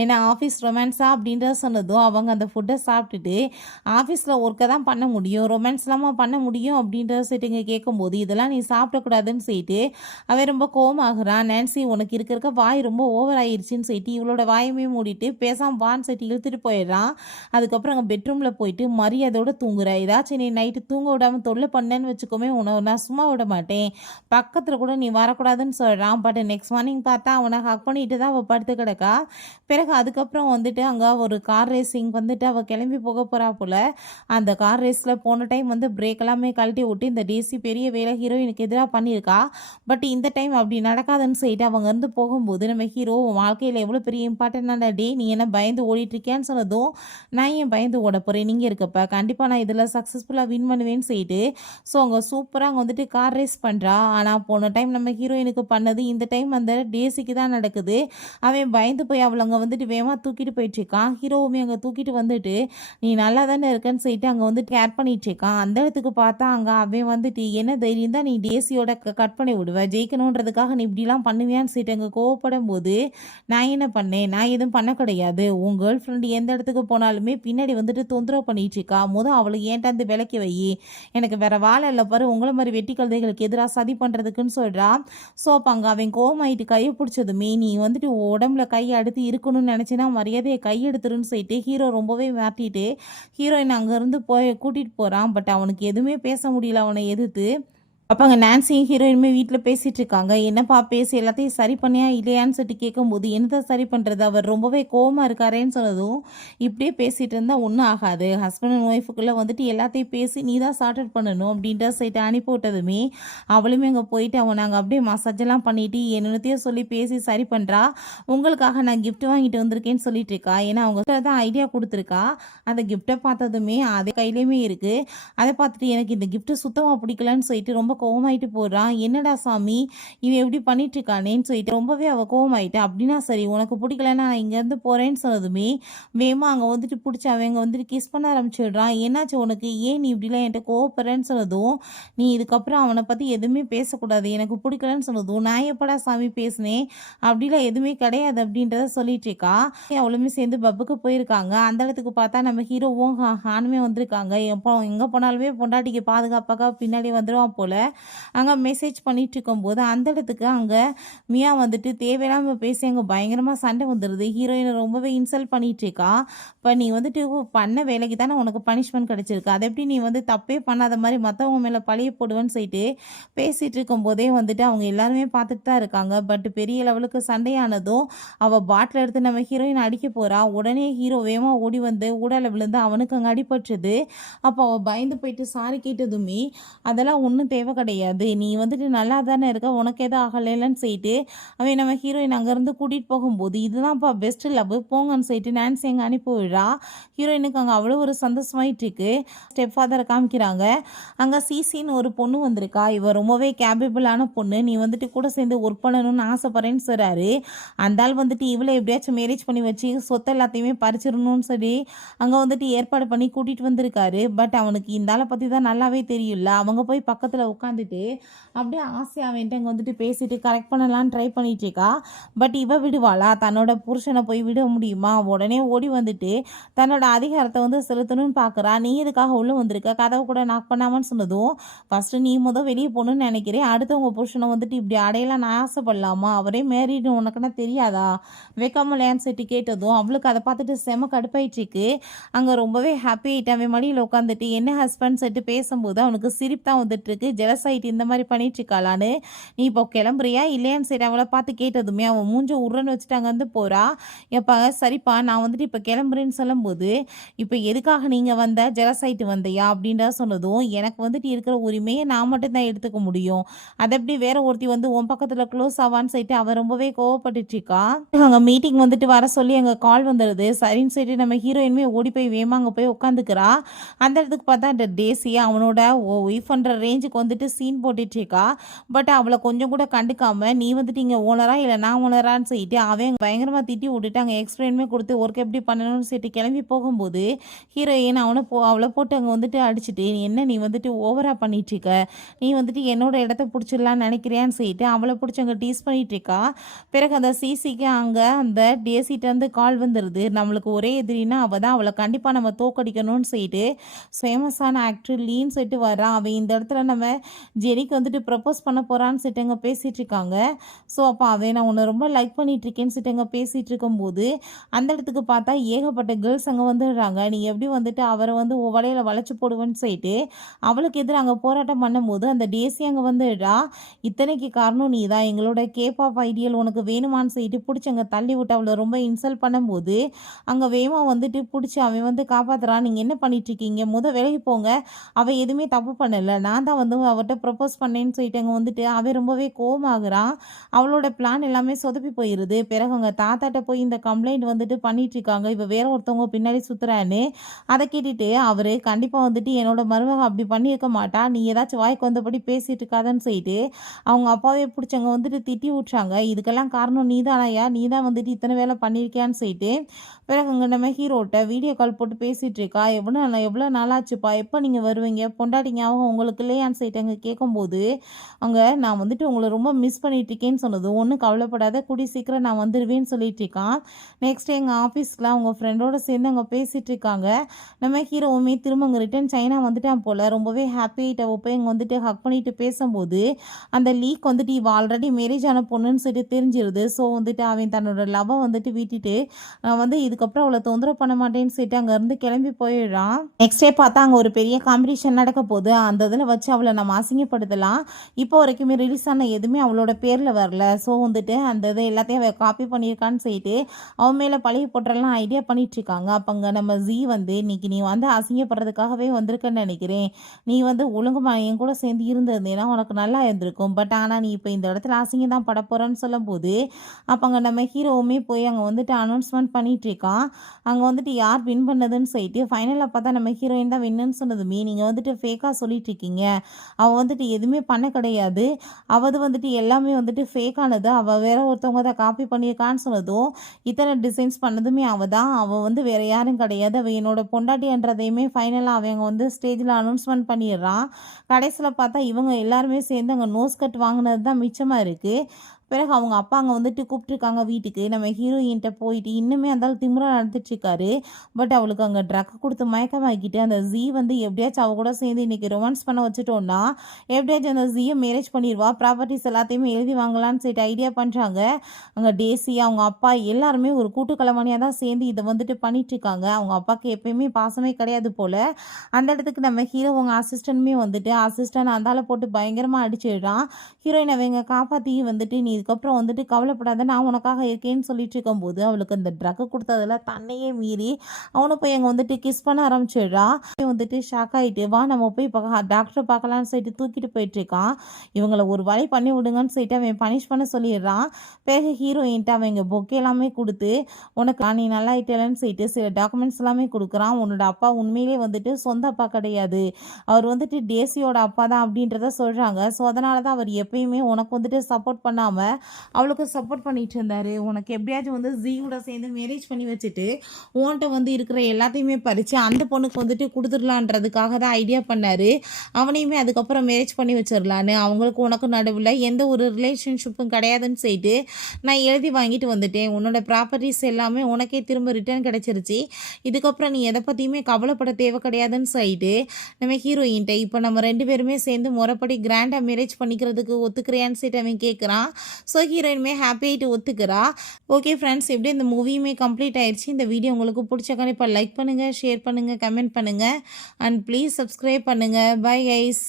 ஏன்னா ஆஃபீஸ் ரொமான்ஸா அப்படின்றத சொன்னதும் அவங்க அந்த ஃபுட்டை சாப்பிட்டுட்டு ஆஃபீஸில் ஒர்க்கை தான் பண்ண முடியும், ரொமான்ஸ்லாமா பண்ண முடியும் அப்படின்றத சொல்லிட்டு இங்கே கேட்கும்போது இதெல்லாம் நீ சாப்பிடக்கூடாதுன்னு சொல்லிட்டு அவன் ரொம்ப கோவமாகறான். நான்சி உனக்கு இருக்க வாய் ரொம்ப ஓவர் ஆயிடுச்சுன்னு சொல்லிட்டு இவளோட வாயுமே மூடிட்டு பேசாமல் வான் செட்டி இழுத்துட்டு போயிடுறான். அதுக்கப்புறம் அங்கே பெட்ரூமில் போயிட்டு மரியாதையோட தூங்குற, ஏதாச்சும் நீ நைட்டு தூங்க விடாமல் தொல்லை பண்ணேன்னு வச்சுக்கோமே உன்னை நான் சும்மா விட மாட்டேன், பக்கத்தில் கூட நீ வரக்கூடாதுன்னு சொல்கிறான். பட் நெக்ஸ்ட் மார்னிங் பார்த்தா அவனை ஹக் பண்ணிட்டு தான் அவள் படுத்து கிடக்கா. பிறகு அதுக்கப்புறம் வந்துட்டு அங்கே ஒரு கார் ரேசிங் வந்துட்டு அவள் கிளம்பி போக போகிறா போல். அந்த கார் ரேஸில் போன டைம் வந்து பிரேக் எல்லாமே கழட்டி விட்டு இந்த டேசி பெரிய வேலை ஹீரோயினுக்கு எதிராக பண்ணியிருக்கா. பட் இந்த டைம் அப்படி நடக்காதுன்னு சொல்லிட்டு அவங்க இருந்து போகும்போது நம்ம ஹீரோ வாழ்க்கையில் எவ்வளோ பெரிய இம்பார்ட்டண்டான டே, நீ என்ன பயந்து ஓடிட்டுருக்கேன்னு சொன்னதும் நான் ஏன் பயந்து ஓட போகிறேன், நீங்கள் இருக்கப்ப கண்டிப்பாக நான் இதில் சக்ஸஸ்ஃபுல்லாக வின் பண்ணுவேன்னு சொல்லிட்டு ஸோ அவங்க சூப்பராக அங்கே வந்துட்டு கார் ரேஸ் பண்ணுறா. ஆனால் போன டைம் நம்ம ஹீரோயினுக்கு பண்ணது இந்த டைம் அந்த டேசிக்கு தான் நடக்குது. அவன் பயந்து போய் அவளை அங்கே வந்துட்டு வேகமாக தூக்கிட்டு போயிட்டுருக்கான். ஹீரோவுமே அங்கே தூக்கிட்டு வந்துட்டு நீ நல்லா தானே இருக்கன்னு சொல்லிட்டு அங்கே வந்துட்டு கேர் பண்ணிகிட்ருக்கான். அந்த இடத்துக்கு பார்த்தா அங்கே அவன் வந்துட்டு என்ன தைரியம் தான் நீ டேசியோட கட் பண்ணி விடுவேன், ஜெயிக்கணுன்றதுக்காக நீ இப்படிலாம் பண்ணுவியான்னு சொல்லிட்டு அங்கே கோவப்படும் போது நான் என்ன பண்ணேன், நான் எதுவும் பண்ண கிடையாது, உன் கேர்ள் ஃப்ரெண்டு எந்த இடத்துக்கு போனாலுமே பின்னாடி வந்துட்டு தொந்தரவு பண்ணிகிட்ருக்கா, அவளுக்கு ஏன்ட்டாந்து விலைக்கு வை, எனக்கு வேறு வாழை இல்லை பாரு, உங்களை மாதிரி வெட்டி கழுதைகளுக்கு எதிராக சதி பண்ணுறதுக்குன்னு சொல்கிறான். ஸோ அப்போ அங்கே அவன் கோவமாயிட்டு கையை பிடிச்சதுமே நீ வந்துட்டு உடம்புல கையை அடுத்து இருக்கணும்னு நினச்சின்னா மரியாதையை கையெடுத்துருன்னு சொல்லிட்டு ஹீரோ ரொம்பவே மாட்டிட்டு ஹீரோயின் அங்கேருந்து போய் கூட்டிகிட்டு போகிறான். பட் அவனுக்கு எதுவுமே பேச முடியல அவனை எதிர்த்து. அப்போ அங்கே நான்சியும் ஹீரோயினுமே வீட்டில் பேசிகிட்டு இருக்காங்க. என்னப்பா பேசி எல்லாத்தையும் சரி பண்ணியா இல்லையான்னு சொல்லிட்டு கேட்கும்போது, என்னதான் சரி பண்ணுறது, அவர் ரொம்பவே கோவமாக இருக்காரேன்னு சொன்னதும், இப்படியே பேசிகிட்டு இருந்தால் ஒன்றும் ஆகாது, ஹஸ்பண்ட் அண்ட் ஒய்ஃபுக்குள்ளே வந்துட்டு எல்லாத்தையும் பேசி நீ தான் சார்ட் அவுட் பண்ணணும் அப்படின்ட்டு சைட்டு அனுப்பி விட்டதுமே, அவளுமே அங்கே போயிட்டு அவன் நாங்கள் அப்படியே மசாஜெல்லாம் பண்ணிட்டு என்னென்னத்தையும் சொல்லி பேசி சரி பண்ணுறா. உங்களுக்காக நான் gift வாங்கிட்டு வந்திருக்கேன்னு சொல்லிட்டு இருக்கா. ஏன்னா அவங்க தான் ஐடியா கொடுத்துருக்கா. அந்த கிஃப்ட்டை பார்த்ததுமே அதே கையிலையுமே இருக்குது. அதை பார்த்துட்டு எனக்கு இந்த gift சுத்தமாக பிடிக்கலன்னு சொல்லிட்டு ரொம்ப கோவமாயிட்டு போடுறான். என்னடா சாமி இவன் எப்படி பண்ணிட்டு இருக்கானேன்னு சொல்லிட்டு ரொம்பவே அவள் கோவமாயிட்டா. அப்படின்னா சரி உனக்கு பிடிக்கலன்னா நான் இங்கேருந்து போகிறேன்னு சொன்னதுமே வேமா அங்கே வந்துட்டு பிடிச்சி அவன் அங்கே வந்துட்டு கிஸ் பண்ண ஆரம்பிச்சிடுறான். என்னாச்சு உனக்கு, ஏன் நீ இப்படிலாம் என்கிட்ட கோவப்படுறேன்னு சொன்னதும், நீ இதுக்கப்புறம் அவனை பற்றி எதுவுமே பேசக்கூடாது, எனக்கு பிடிக்கலன்னு சொன்னதும், நான் எப்படா சாமி பேசினேன், அப்படிலாம் எதுவுமே கிடையாது அப்படின்றத சொல்லிட்டு இருக்கா. அவளுமே சேர்ந்து பப்புக்கு போயிருக்காங்க. அந்த இடத்துக்கு பார்த்தா நம்ம ஹீரோவும் ஹானுமே வந்திருக்காங்க. எப்போ எங்கே போனாலுமே பொண்டாட்டிக்கு பாதுகாப்பாக பின்னாடி வந்துடுவான் போல். அங்கே மெசேஜ் பண்ணிட்டு இருக்கும்போது அந்த இடத்துக்கு அங்கே மியா வந்துட்டு தேவையில்லாமல் பேசி அங்கே பயங்கரமாக சண்டை வந்துடுது. ஹீரோயினை ரொம்பவே இன்சல்ட் பண்ணிட்டு இருக்கா. இப்போ நீ வந்துட்டு பண்ண வேலைக்கு தானே உனக்கு பனிஷ்மெண்ட் கிடச்சிருக்கு, அதை எப்படி நீ வந்து தப்பே பண்ணாத மாதிரி மற்றவங்க மேலே பழிய போடுவேன்னு சொல்லிட்டு பேசிகிட்டு இருக்கும்போதே வந்துட்டு அவங்க எல்லாருமே பார்த்துட்டு தான் இருக்காங்க. பட் பெரிய லெவலுக்கு சண்டையானதும் அவள் பாட்டில் எடுத்து நம்ம ஹீரோயின் அடிக்க போகிறா. உடனே ஹீரோ வேகமாக ஓடி வந்து ஊடால விழுந்து அவனுக்கு அங்கே அடிபட்டுருது. அப்போ அவள் பயந்து போயிட்டு சாரி கேட்டதுமே, அதெல்லாம் ஒன்றும் தேவை கிடையாது, நீ வந்துட்டு நல்லா தானே இருக்க, உனக்கு எதுவும் ஆகலைன்னு சொல்லிட்டு அவன் நம்ம ஹீரோயின் அங்கேருந்து கூட்டிகிட்டு போகும்போது, இதுதான்ப்பா பெஸ்ட் லவ் போங்கன்னு சொல்லிட்டு நான்சி அங்கே அனுப்பி விடுறா. ஹீரோயினுக்கு அங்கே அவ்வளோ ஒரு சந்தோஷமாயிட்டு இருக்கு. ஸ்டெப் ஃபாதரை காமிக்கிறாங்க. அங்கே சிசின்னு ஒரு பொண்ணு வந்திருக்கா. இவ ரொம்பவே கேபபிளான பொண்ணு, நீ வந்துட்டு கூட சேர்ந்து ஒர்க் பண்ணணும்னு ஆசைப்படுறேன்னு சொல்கிறாரு. அந்த ஆள் வந்துட்டு இவளை எப்படியாச்சும் மேரேஜ் பண்ணி வச்சு சொத்தை எல்லாத்தையுமே பறிச்சிடணும்னு சொல்லி அங்கே வந்துட்டு ஏற்பாடு பண்ணி கூட்டிகிட்டு வந்திருக்காரு. பட் அவனுக்கு இந்த ஆளை பற்றி தான் நல்லாவே தெரியும்ல. அவங்க போய் பக்கத்தில் உட்காந்துட்டு அப்படியே ஆசையாக அவன்ட்டு அங்கே வந்துட்டு பேசிட்டு கரெக்ட் பண்ணலான்னு ட்ரை பண்ணிட்டு இருக்கா. பட் இவ விடுவாளா, தன்னோட புருஷனை போய் விட முடியுமா? உடனே ஓடி வந்துட்டு தன்னோட அதிகாரத்தை வந்து செலுத்தணும்னு பார்க்குறா. நீ எதுக்காக உள்ளே வந்திருக்க, கதவை கூட நாக் பண்ணாமன்னு சொன்னதும், ஃபஸ்ட்டு நீ வெளியே போகணுன்னு நினைக்கிறேன், அடுத்தவங்க புருஷனை வந்துட்டு இப்படி அடையலாம் நான் ஆசைப்படலாமா, அவரே மேரிடு உனக்குன்னா தெரியாதா, வைக்காமலையான்னு சொல்லிட்டு கேட்டதும் அவளுக்கு அதை பார்த்துட்டு செம கடுப்பாயிட்டுருக்கு. அங்கே ரொம்பவே ஹாப்பி ஆகிட்டு அவன் மடியில் உட்காந்துட்டு என்ன ஹஸ்பண்ட் சொல்லிட்டு பேசும்போது அவனுக்கு சிரிப்பு தான் வந்துட்டுருக்கு. ஜெலஸ் ஆகிட்டு இந்த மாதிரி பண்ணிட்டு இருக்காளான்னு. நீ இப்போ கிளம்புறியா இல்லையான்னு சரி அவளை பார்த்து கேட்டதுமே அவன் மூஞ்ச உருன்னு வச்சுட்டு அங்கே வந்து போகிறா. எப்போ சரிப்பா நான் வந்துட்டு இப்போ கிளம்புறேன்னு சொல்லும்போது, இப்போ எதுக்காக நீங்கள் வந்த, ஜெலஸ் ஆகிட்டு வந்தையா அப்படின்றத சொன்னதும், எனக்கு வந்துட்டு இருக்கிற உரிமையை நான் மட்டும்தான் எடுத்துக்க முடியும், அதை எப்படி வேற ஒருத்தி வந்து உன் பக்கத்தில் க்ளோஸ் ஆவான்னு சொல்லிட்டு அவன் ரொம்பவே கோவப்பட்டுட்டு இருக்கா. அங்கே மீட்டிங் வந்துட்டு வர சொல்லி அங்கே கால் வந்துடுது. சரின்னு சொல்லிட்டு நம்ம ஹீரோயினுமே ஓடி போய் வேமா அங்கே போய் உட்காந்துக்கிறா. அந்த இடத்துக்கு பார்த்தா அந்த டேசி அவனோட ஒய்ஃப்ன்ற ரேஞ்சுக்கு வந்துட்டு சீன் போட்டுட்டு இருக்கா. பட் அவளை கொஞ்சம் கூட கண்டுக்காம நீ வந்துட்டு இங்கே ஓனரா இல்லை நான் ஓனரான்னு சொல்லிட்டு அவன் பயங்கரமாக திட்டி விட்டுட்டு அங்கே எக்ஸ்பிளைனுமே கொடுத்து ஒர்க் எப்படி பண்ணணும்னு சொல்லிட்டு கிளம்பி போகும்போது ஹீரோயின் அவளை போட்டு அங்கே வந்துட்டு அடிச்சுட்டு என்ன நீ வந்துட்டு ஓவராக பண்ணிட்டு இருக்க, நீ வந்துட்டு என்னோட இடத்த பிடிச்சிடலான்னு நினைக்கிறியான்னு சொல்லிட்டு அவளை பிடிச்சி அங்கே டீஸ் பண்ணிட்டு இருக்கா. பிறகு அந்த சிசிக்கு அங்கே அந்த டேசிட்டேருந்து கால் வந்துடுது. நம்மளுக்கு ஒரே எதிரின்னா அவள் தான், அவளை கண்டிப்பாக நம்ம தோக்கடிக்கணும்னு சொல்லிட்டு ஃபேமஸான ஆக்டர் லீன்னு சொல்லிட்டு வரான். அவன் இந்த இடத்துல நம்ம ஜெனிக்கு வந்துட்டு ப்ரப்போஸ் பண்ண போகிறான்னு சொல்லிட்டு அங்கே பேசிகிட்டு இருக்காங்க. ஸோ அப்போ அவன் நான் உன்னை ரொம்ப லைக் பண்ணிட்டு இருக்கேன்னு சொல்லிட்டு அங்கே பேசிகிட்டு இருக்கும்போது அந்த இடத்துக்கு பார்த்தா ஏகப்பட்ட கேர்ள்ஸ் அங்கே வந்துடுறாங்க. நீ எப்படி வந்துட்டு அவரை வந்து வலையில் வளைச்சி போடுவேன்னு சொல்லிட்டு அவளுக்கு எதிராக அங்கே போராட்டம் பண்ணும்போது அந்த டேசி அங்கே வந்துடுறா. இத்தனைக்கு காரணம் நீ தான், எங்களோட கேப் ஆஃப் ஐடியல் உனக்கு வேணுமான்னு சொல்லிட்டு பிடிச்சி அங்கே தள்ளி விட்டு அவளை ரொம்ப இன்சல்ட் பண்ணும்போது அங்கே வேமா வந்துட்டு பிடிச்சி அவன் வந்து காப்பாற்றுறான். நீங்கள் என்ன பண்ணிட்டு இருக்கீங்க, விலகி போங்க, அவள் எதுவுமே தப்பு பண்ணலை, நான் தான் வந்து அவர்கிட்ட ப்ரப்போஸ் பண்ணேன்னு சொல்லிட்டு அங்கே வந்துட்டு அவன் ரொம்பவே கோவமாகறான். அவளோட பிளான் எல்லாமே சொதப்பி போயிடுது. பிறகு அவங்க தாத்தாட்ட போய் இந்த கம்ப்ளைண்ட் வந்துட்டு பண்ணிட்டு இருக்காங்க, இவ வேற ஒருத்தவங்க பின்னாடி சுற்றுறான்னு. அதை கேட்டுட்டு அவர் கண்டிப்பாக வந்துட்டு என்னோட மருமக அப்படி பண்ணியிருக்க மாட்டா, நீ ஏதாச்சும் வாய்க்கு வந்தபடி பேசிட்டு இருக்காதன்னு சொல்லிட்டு அவங்க அப்பாவே பிடிச்சவங்க வந்துட்டு திட்டி விட்றாங்க. இதுக்கெல்லாம் காரணம் நீ தானாயா, நீ தான் வந்துட்டு இத்தனை வேலை பண்ணியிருக்கியான்னு சொல்லிட்டு பிறகு அங்கே நம்ம ஹீரோட்ட வீடியோ கால் போட்டு பேசிகிட்டு இருக்கா. எவ்வளோ நாளாச்சுப்பா, எப்போ நீங்கள் வருவீங்க, பொண்டாட்டி ஞாபகம் உங்களுக்கு இல்லையான்னு சொல்லிட்டு அங்கே கேட்கும்போது அங்கே நான் வந்துட்டு உங்களை ரொம்ப மிஸ் பண்ணிட்டு இருக்கேன்னு சொன்னது, ஒன்றும் கவலைப்படாத கூடி சீக்கிரம் நான் வந்துடுவேன்னு சொல்லிட்டு இருக்கான். நெக்ஸ்ட் எங்கள் ஆஃபீஸில் அவங்க ஃப்ரெண்டோட சேர்ந்து அங்கே பேசிகிட்டு இருக்காங்க. நம்ம ஹீரோவுமே திரும்ப அங்கே ரிட்டன் சைனா வந்துட்டான் போல். ரொம்பவே ஹாப்பி ஆகிட்ட போய் இங்கே வந்துட்டு ஹக் பண்ணிட்டு பேசும்போது அந்த லீக் வந்துட்டு இவ ஆல்ரெடி மேரேஜ் ஆன பொண்ணுன்னு சொல்லிட்டு தெரிஞ்சிருது. ஸோ வந்துட்டு அவன் தன்னோட லவ்வை வந்துட்டு வீட்டிட்டு நான் வந்து இதுக்கப்புறம் அவளை தொந்தரவு பண்ண மாட்டேன்னு சொல்லிட்டு அங்கேருந்து கிளம்பி போயிடுறான். நெக்ஸ்ட் டே பார்த்தா அங்கே ஒரு பெரிய காம்படிஷன் நடக்க போகுது. அந்த இதில் வச்சு அவளை நம்ம அசிங்கப்படுத்தலாம். இப்போ வரைக்குமே ரிலீஸ் ஆன எதுவுமே அவளோட பேரில் வரல. ஸோ வந்துட்டு அந்த இதை எல்லாத்தையும் அவள் காப்பி பண்ணியிருக்கான்னு சொல்லிட்டு அவன் மேலே பழைய போட்டுறலாம் ஐடியா பண்ணிகிட்ருக்காங்க. அப்போங்க நம்ம ஜீ வந்து இன்னைக்கு நீ வந்து அசிங்கப்படுறதுக்காகவே வந்திருக்கேன்னு நினைக்கிறேன். நீ வந்து ஒழுங்குமா என் கூட சேர்ந்து இருந்திருந்தேன்னா உனக்கு நல்லா இருந்திருக்கும். பட் ஆனால் நீ இப்போ இந்த இடத்துல அசிங்கம் தான் பட போகிறேன்னு சொல்லும்போது அப்போங்க நம்ம ஹீரோவுமே போய் அங்கே வந்துட்டு அனௌன்ஸ்மெண்ட் பண்ணிகிட்ருக்கான். அங்கே வந்துட்டு யார் வின் பண்ணதுன்னு சொல்லிட்டு ஃபைனலாக பார்த்தா நம்ம ஹீரோயின் தான் வின்னுன்னு சொன்னதுமே நீங்கள் வந்துட்டு ஃபேக்காக சொல்லிட்டு இருக்கீங்க. அவள் வந்துட்டு எதுவுமே பண்ண கிடையாது. அவது வந்துட்டு எல்லாமே வந்துட்டு ஃபேக்கானது. அவள் வேற ஒருத்தவங்க அதை காப்பி பண்ணியிருக்கான்னு சொன்னதும் இத்தனை டிசைன்ஸ் பண்ணதுமே அவள் தான். அவள் வந்து வேற யாரும் கிடையாது. அவள் என்னோட பொண்டாட்டின்றதையுமே ஃபைனலாக அவங்க வந்து ஸ்டேஜில் அனௌன்ஸ்மெண்ட் பண்ணிடுறான். கடைசியில் பார்த்தா இவங்க எல்லாருமே சேர்ந்து அங்கே நோஸ் கட் வாங்கினது தான் மிச்சமாக இருக்குது. பிறகு அவங்க அப்பா அங்கே வந்துட்டு கூப்பிட்டுருக்காங்க வீட்டுக்கு. நம்ம ஹீரோயின்கிட்ட போயிட்டு இன்னுமே அந்த திமிரா நடந்துட்டுருக்காரு. பட் அவளுக்கு அங்கே ட்ரக் கொடுத்து மயக்கமாக்கிட்டு அந்த ஜீ வந்து எப்படியாச்சும் அவ கூட சேர்ந்து இன்றைக்கி ரொமான்ஸ் பண்ண வச்சுட்டோன்னா எப்படியாச்சும் அந்த ஜீயை மேரேஜ் பண்ணிடுவா. ப்ராப்பர்ட்டிஸ் எல்லாத்தையுமே எழுதி வாங்கலான்னு சொல்லிட்டு ஐடியா பண்ணுறாங்க. அங்கே டேசி அவங்க அப்பா எல்லாருமே ஒரு கூட்டு கலவாணியாக தான் சேர்ந்து இதை வந்துட்டு பண்ணிகிட்ருக்காங்க. அவங்க அப்பாவுக்கு எப்பயுமே பாசமே கிடையாது போல். அந்த இடத்துக்கு நம்ம ஹீரோ அவங்க அசிஸ்டன்ட்டுமே வந்துட்டு அசிஸ்டன்ட் அந்தால போட்டு பயங்கரமாக அடிச்சிடுறான். ஹீரோயின் அவங்க காப்பாற்றி வந்துட்டு நீ இதுக்கப்புறம் வந்துட்டு கவலைப்படாத நான் உனக்காக இருக்கேன்னு சொல்லிட்டு இருக்கும்போது அவளுக்கு அந்த ட்ரக்கு கொடுத்ததில் தன்னையே மீறி அவனை போய் அங்கே வந்துட்டு கிஸ் பண்ண ஆரம்பிச்சிடுறா. வந்துட்டு ஷாக் ஆகிட்டு வா நம்ம போய் டாக்டரை பார்க்கலான்னு சொல்லிட்டு தூக்கிட்டு போயிட்டுருக்கான். இவங்களை ஒரு வழி பண்ணி விடுங்கன்னு சொல்லிட்டு அவன் பனிஷ் பண்ண சொல்லிடுறான். பிறகு ஹீரோயின்ட்டு அவங்க பொக்கே எல்லாமே கொடுத்து உனக்கு நீ நல்லா ஆயிட்டலன்னு சொல்லிட்டு சில டாக்குமெண்ட்ஸ் எல்லாமே கொடுக்குறான். உன்னோட அப்பா உண்மையிலே வந்துட்டு சொந்த அப்பா கிடையாது, அவர் வந்துட்டு டேசியோட அப்பா தான் அப்படின்றத சொல்கிறாங்க. ஸோ அதனால தான் அவர் எப்பயுமே உனக்கு வந்துட்டு சப்போர்ட் பண்ணாமல் அவளுக்கு சப்போர்ட் பண்ணிட்டு இருந்தாரு. உனக்கு எப்படியாச்சும் வந்து ஜீயோட சேர்ந்து மேரேஜ் பண்ணி வச்சுட்டு உன்கிட்ட வந்து இருக்கிற எல்லாத்தையுமே பறித்து அந்த பொண்ணுக்கு வந்துட்டு கொடுத்துடலான்றதுக்காக தான் ஐடியா பண்ணாரு. அவனையுமே அதுக்கப்புறம் மேரேஜ் பண்ணி வச்சிடலான்னு. அவங்களுக்கு உனக்கு நடுவில் எந்த ஒரு ரிலேஷன்ஷிப்பும் கிடையாதுன்னு சொல்லிட்டு நான் எழுதி வாங்கிட்டு வந்துட்டேன். உன்னோட ப்ராப்பர்ட்டிஸ் எல்லாமே உனக்கே திரும்ப ரிட்டர்ன் கிடச்சிருச்சு. இதுக்கப்புறம் நீ எதை பற்றியுமே கவலைப்பட தேவை கிடையாதுன்னு சொல்லிட்டு நம்ம ஹீரோயின்ட்ட இப்போ நம்ம 2 பேருமே சேர்ந்து முறைப்படி கிராண்டாக மேரேஜ் பண்ணிக்கிறதுக்கு ஒத்துக்கிறியான்னு சொல்லிட்டு அவன் கேட்குறான். ஸோ ஹீரோயினுமே ஹாப்பி ஆகிட்டு ஒத்துக்கிறா. ஓகே ஃப்ரெண்ட்ஸ், எப்படி இந்த மூவியுமே கம்ப்ளீட் ஆயிடுச்சு. இந்த வீடியோ உங்களுக்கு பிடிச்சக்கான இப்போ லைக் பண்ணுங்கள், ஷேர் பண்ணுங்கள், கமெண்ட் பண்ணுங்கள் அண்ட் ப்ளீஸ் சப்ஸ்கிரைப் பண்ணுங்கள். Bye guys.